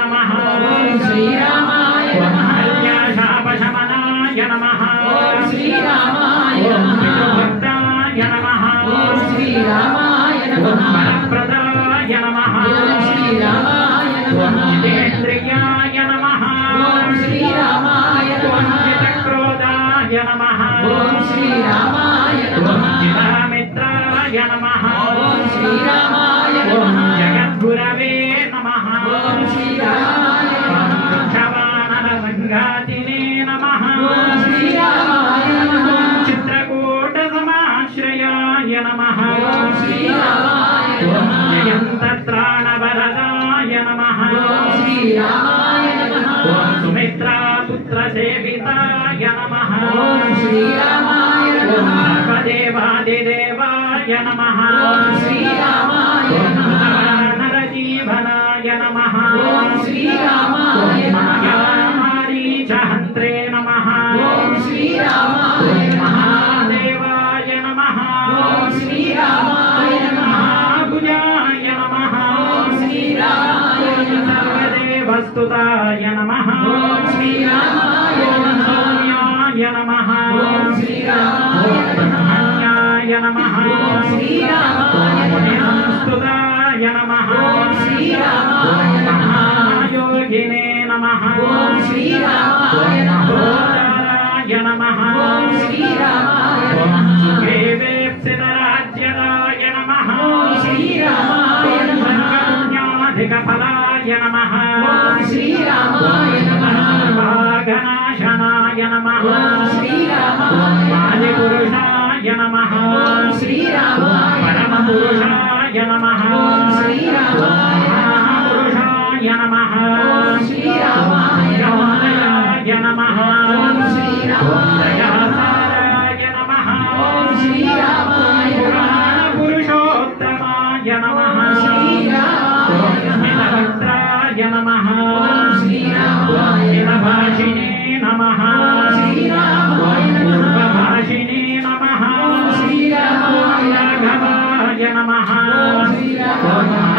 Namaha. Om Shri Ramaya Namaha. Om Halyashapashamanaya Namaha. Om Shri Ramaya Namaha. Om Bhaktaya Namaha. Om Shri Ramaya Namaha. Om Parapradaya Namaha. Om Shri Ramaya Namaha. Om Jitendriyaya Namaha. Om Shri Ramaya Namaha. Om Jitakrodaya Namaha. Om Shri Ramaya Namaha. Om Jitamitraya Namaha. Om Shri Ramaya Namaha. Om Jagadgurave Namaha. Om Shri Ramaya Namaha. Om Chavanarasangatine Namaha. Om Shri Ramaya Namaha. Om Chitrakoota Samashrayaya Namaha. Om Shri Ramaya Namaha. Om Jayantatranavaradaya Namaha. Om Shri Ramaya Namaha. Om Sumitra Putra Sevitaya Namaha. Om Shri Ramaya Namaha. Om Sarvadevadidevaya Namaha. Om Shri Ramaya Namaha. Om Narajivanaya Namaha. Om Shri Ramaya Namaha. Om Marichahantre Namaha. Om Shri Ramaya Namaha. Mahadevaya Namaha. Om Shri Ramaya Namaha. Bhujaya Namaha. Om Shri Ramaya Namaha. Sarvadevastutaya Namaha. Om Shri Ramaya Namaha. Om Soumyaya Namaha. Om Shri Ramaya Namaha. Om Shri Ramaya Namaha. Namaha. Om Shri Ramaya Namaha. Yogine Namaha. Om Shri Ramaya Namaha. Om Shri Ramaya Namaha. Devepsidarajyadaya Namaha. Om Shri Ramaya Namaha. Sarvanyadhikapalaya Namaha. Om Shri Ramaya Namaha. Vaganashanaya Namaha. Om Shri Ramaya Namaha. नमः श्रीरामाय परमपुरुषाय नमः महापुरुषाय नमः श्रीरामाय नमः दयासाराय नमः पुरुषोत्तमाय नमः स्मितवक्त्राय नमः भाषिणे नमः पूर्वभाषिणे नमः राघवाय नमः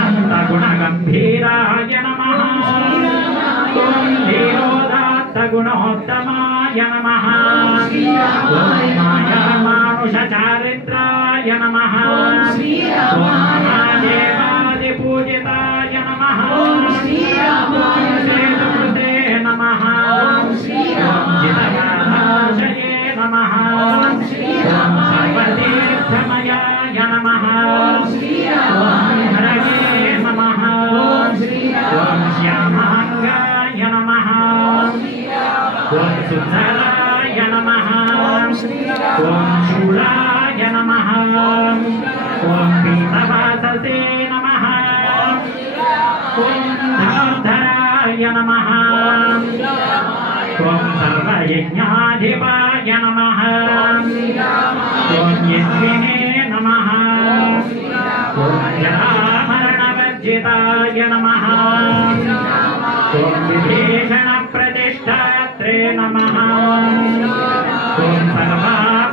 अनन्तगुणगम्भीराय नमः धीरोदात्तगुणोत्तमाय नमः मायामानुषचारित्राय नमः महादेवादिपूजिताय नमः श्रीकृते नमः जितवाहाशये नमः सर्वतीर्थमयाय नमः हरये नमः श्यामाङ्गाय नमः सुन्दराय नमः शूलाय नमः पीतवाससे नमः धराय नमः सर्वयज्ञाधिपाय नमः यज्ञिने नमः जरामरणवर्जिताय नमः विभीषणप्रतिष्ठात्रे नमः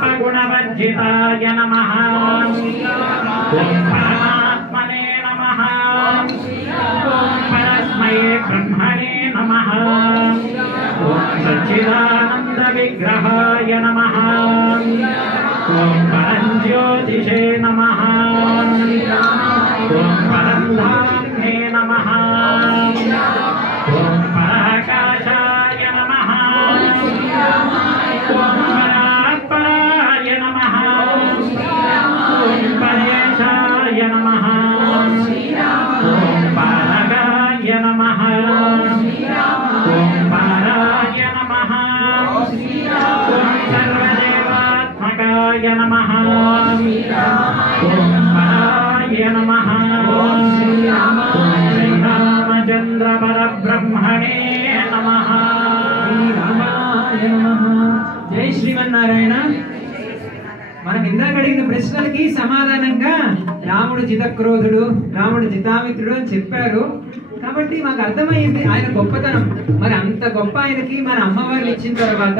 सर्वापगुणवर्जिताय नमः परमात्मने नमः परस्मै ब्रह्मणे नमः सच्चिदानन्दविग्रहाय नमः परञ्ज्योतिषे नमः परन्धाम्ने नमः पराकाशाय नमः परात्पराय नमः परेशाय नमः पारगाय नमः पाराय नमः सर्वदेवात्मकाय नमः पराय नमः श्रीरामचन्द्र परब्रह्मणे नमः శ్రీరామాయ నమః. జై శ్రీమన్నారాయణ. మనం ఇందాక అడిగిన ప్రశ్నలకి సమాధానంగా రాముడు జితక్రోధుడు, రాముడు జితామిత్రుడు అని చెప్పారు. కాబట్టి మాకు అర్థమైంది ఆయన గొప్పతనం. మరి అంత గొప్ప ఆయనకి మన అమ్మవారిని ఇచ్చిన తర్వాత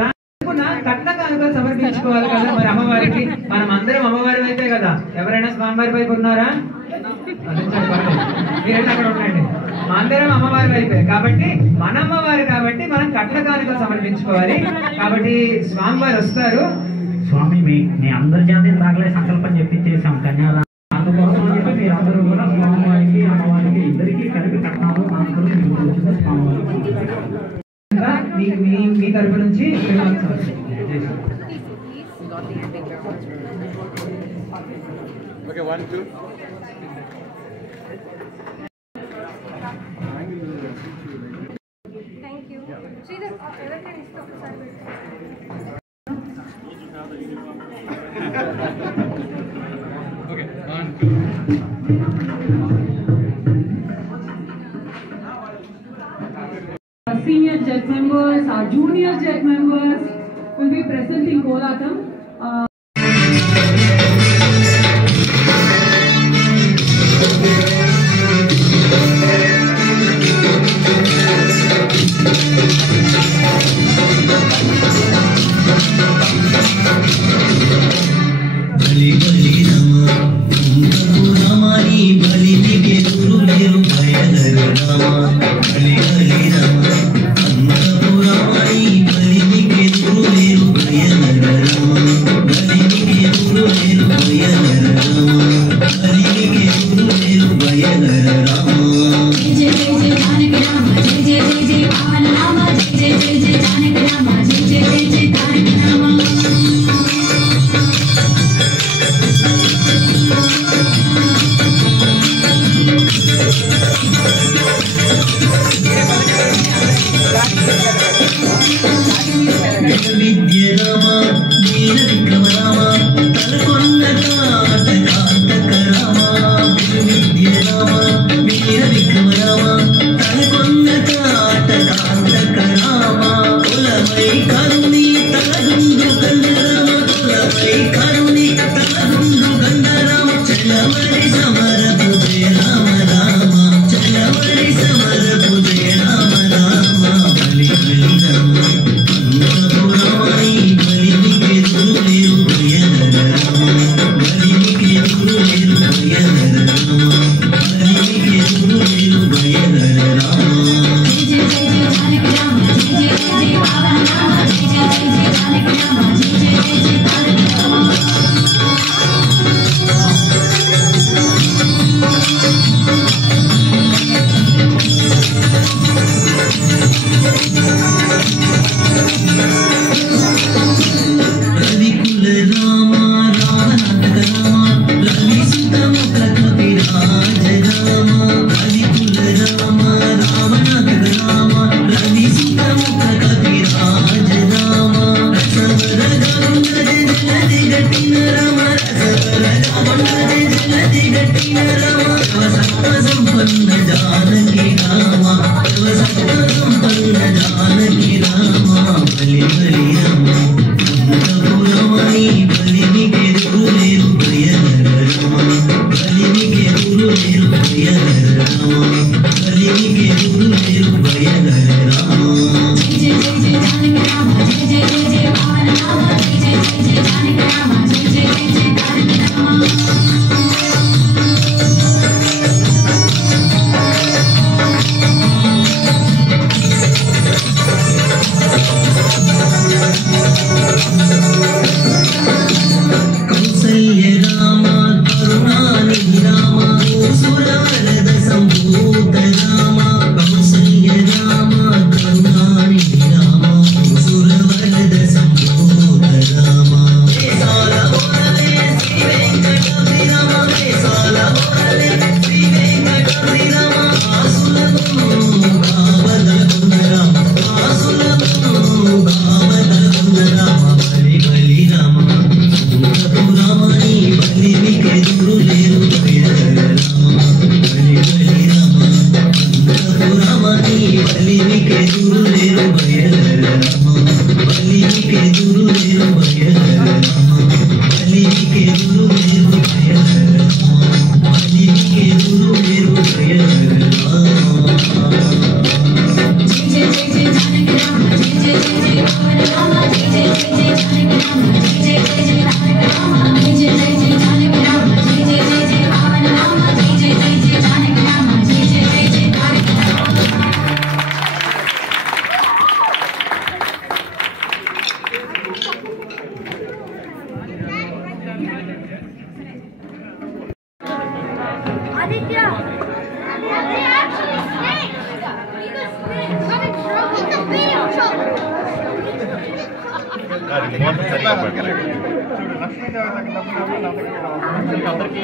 కట్న కానుక సమర్పించుకోవాలి కదా మరి అమ్మవారికి. మనం అందరం అమ్మవారి అయితే కదా. ఎవరైనా స్వామివారి వైపు ఉన్నారా? మీరైతే అక్కడ ఉండండి. అందరం అమ్మవారి వైపే కాబట్టి మన అమ్మవారు కాబట్టి మనం కట్న కానుక సమర్పించుకోవాలి. కాబట్టి స్వామివారు వస్తారు. స్వామి మీ అందరి చేత ఇందాకలే సంకల్పం చెప్పించేసాం కన్యాదానం. అందుకోసం అని చెప్పి మీరు అందరూ కూడా స్వామివారికి అమ్మవారికి ఇద్దరికి కలిపి కట్నాలు అందరూ మీ తరపు నుంచి Okay, 1, 2. Thank you. Sridhar, everything is so Okay, 1, 2. Senior JET members, our junior JET members will be present in Kolatam. Baba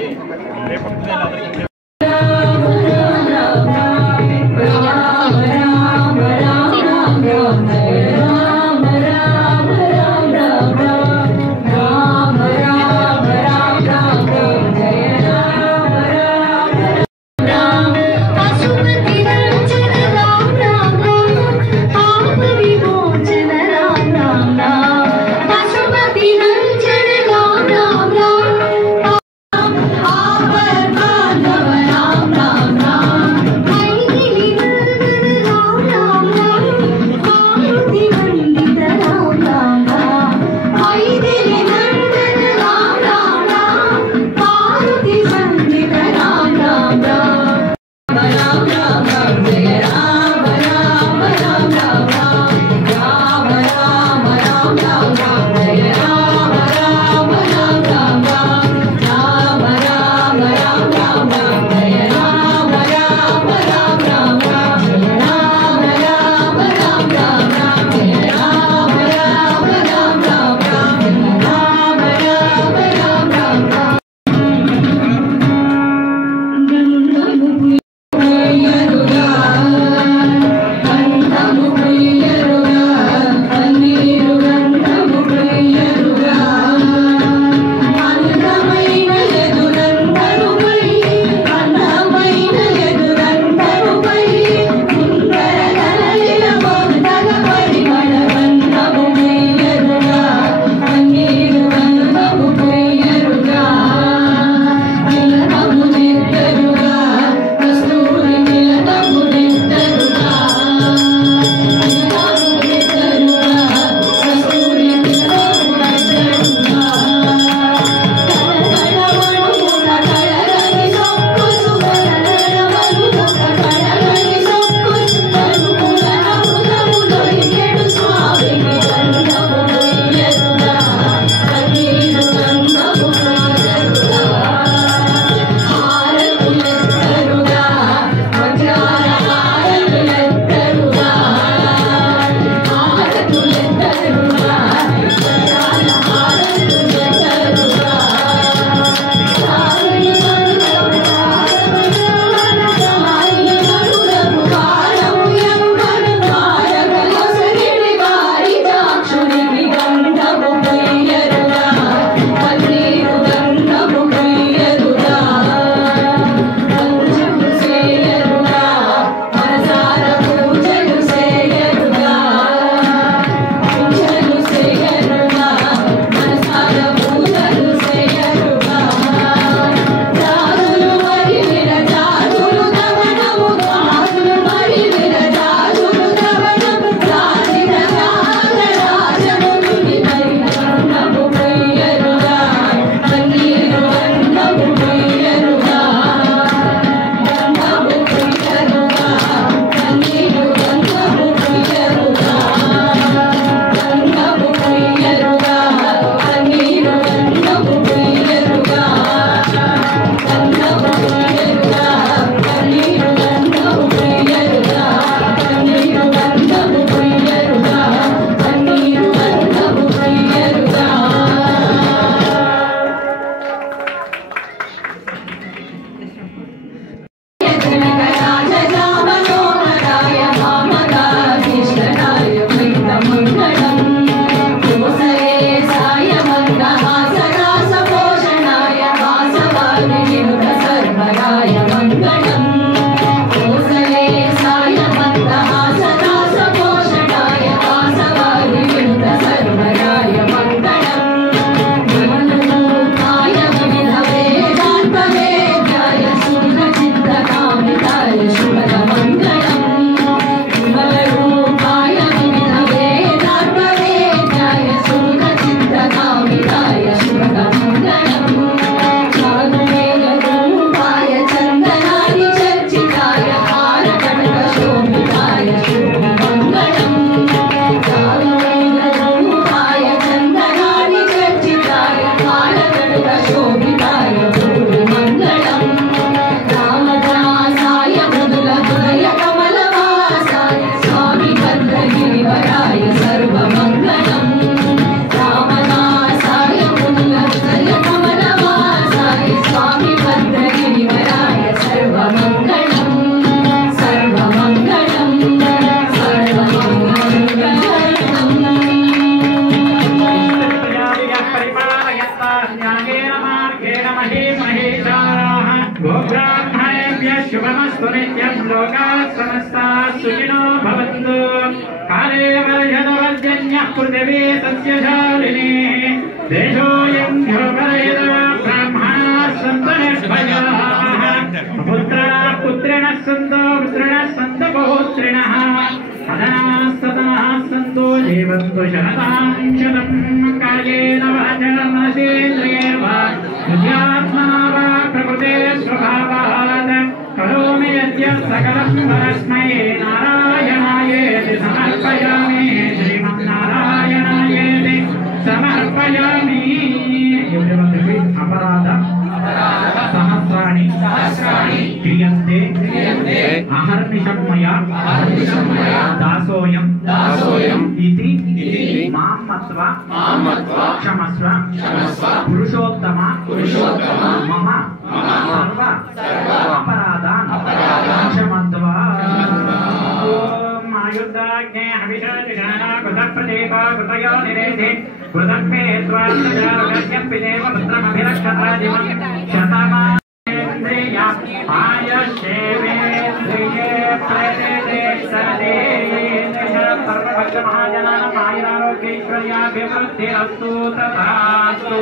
शुभमस्तु नित्यं लोकाः समस्ताः सुखिनो भवन्तु काले वर्षदवर्जन्यः पृथिवी सस्यशालिनी देशोऽयं ध्रुवरहितो ब्राह्मणाः सन्तु निर्भयाः पुत्राः पुत्रिणः सन्तु पुत्रिणः सन्तु पौत्रिणः अधनाः सतनः सन्तु जीवन्तु शरदां शतं कायेन वाचा मनसेन्द्रियैर्वा बुद्ध्यात्मना वा प्रकृते स्वभावात् करोमि यद्यत् सकलं परस्मै नारायणायेति समर्पयामि श्रीमन्नारायणायेति समर्पयामि अपराध सहस्राणि क्रियन्ते अहर्निशं मया दासोऽयं इति मां मत्वा क्षमस्व पुरुषोत्तम मम सर्व अपराधान् क्षमस्व आयुर्दाग्ने हविषादिशाना कृतप्रदीपा कृतयो निरेधे कृतत्वे त्वार्तजारकस्यपिदेव पुत्रमभिरक्षतादिवं शतमान्द्रिया आयुष्येवेन्द्रिये प्रदेशदे सर्वभक्षमहाजनानाम् आयुरारोग्यैश्वर्याभिवृद्धिरस्तु तथास्तु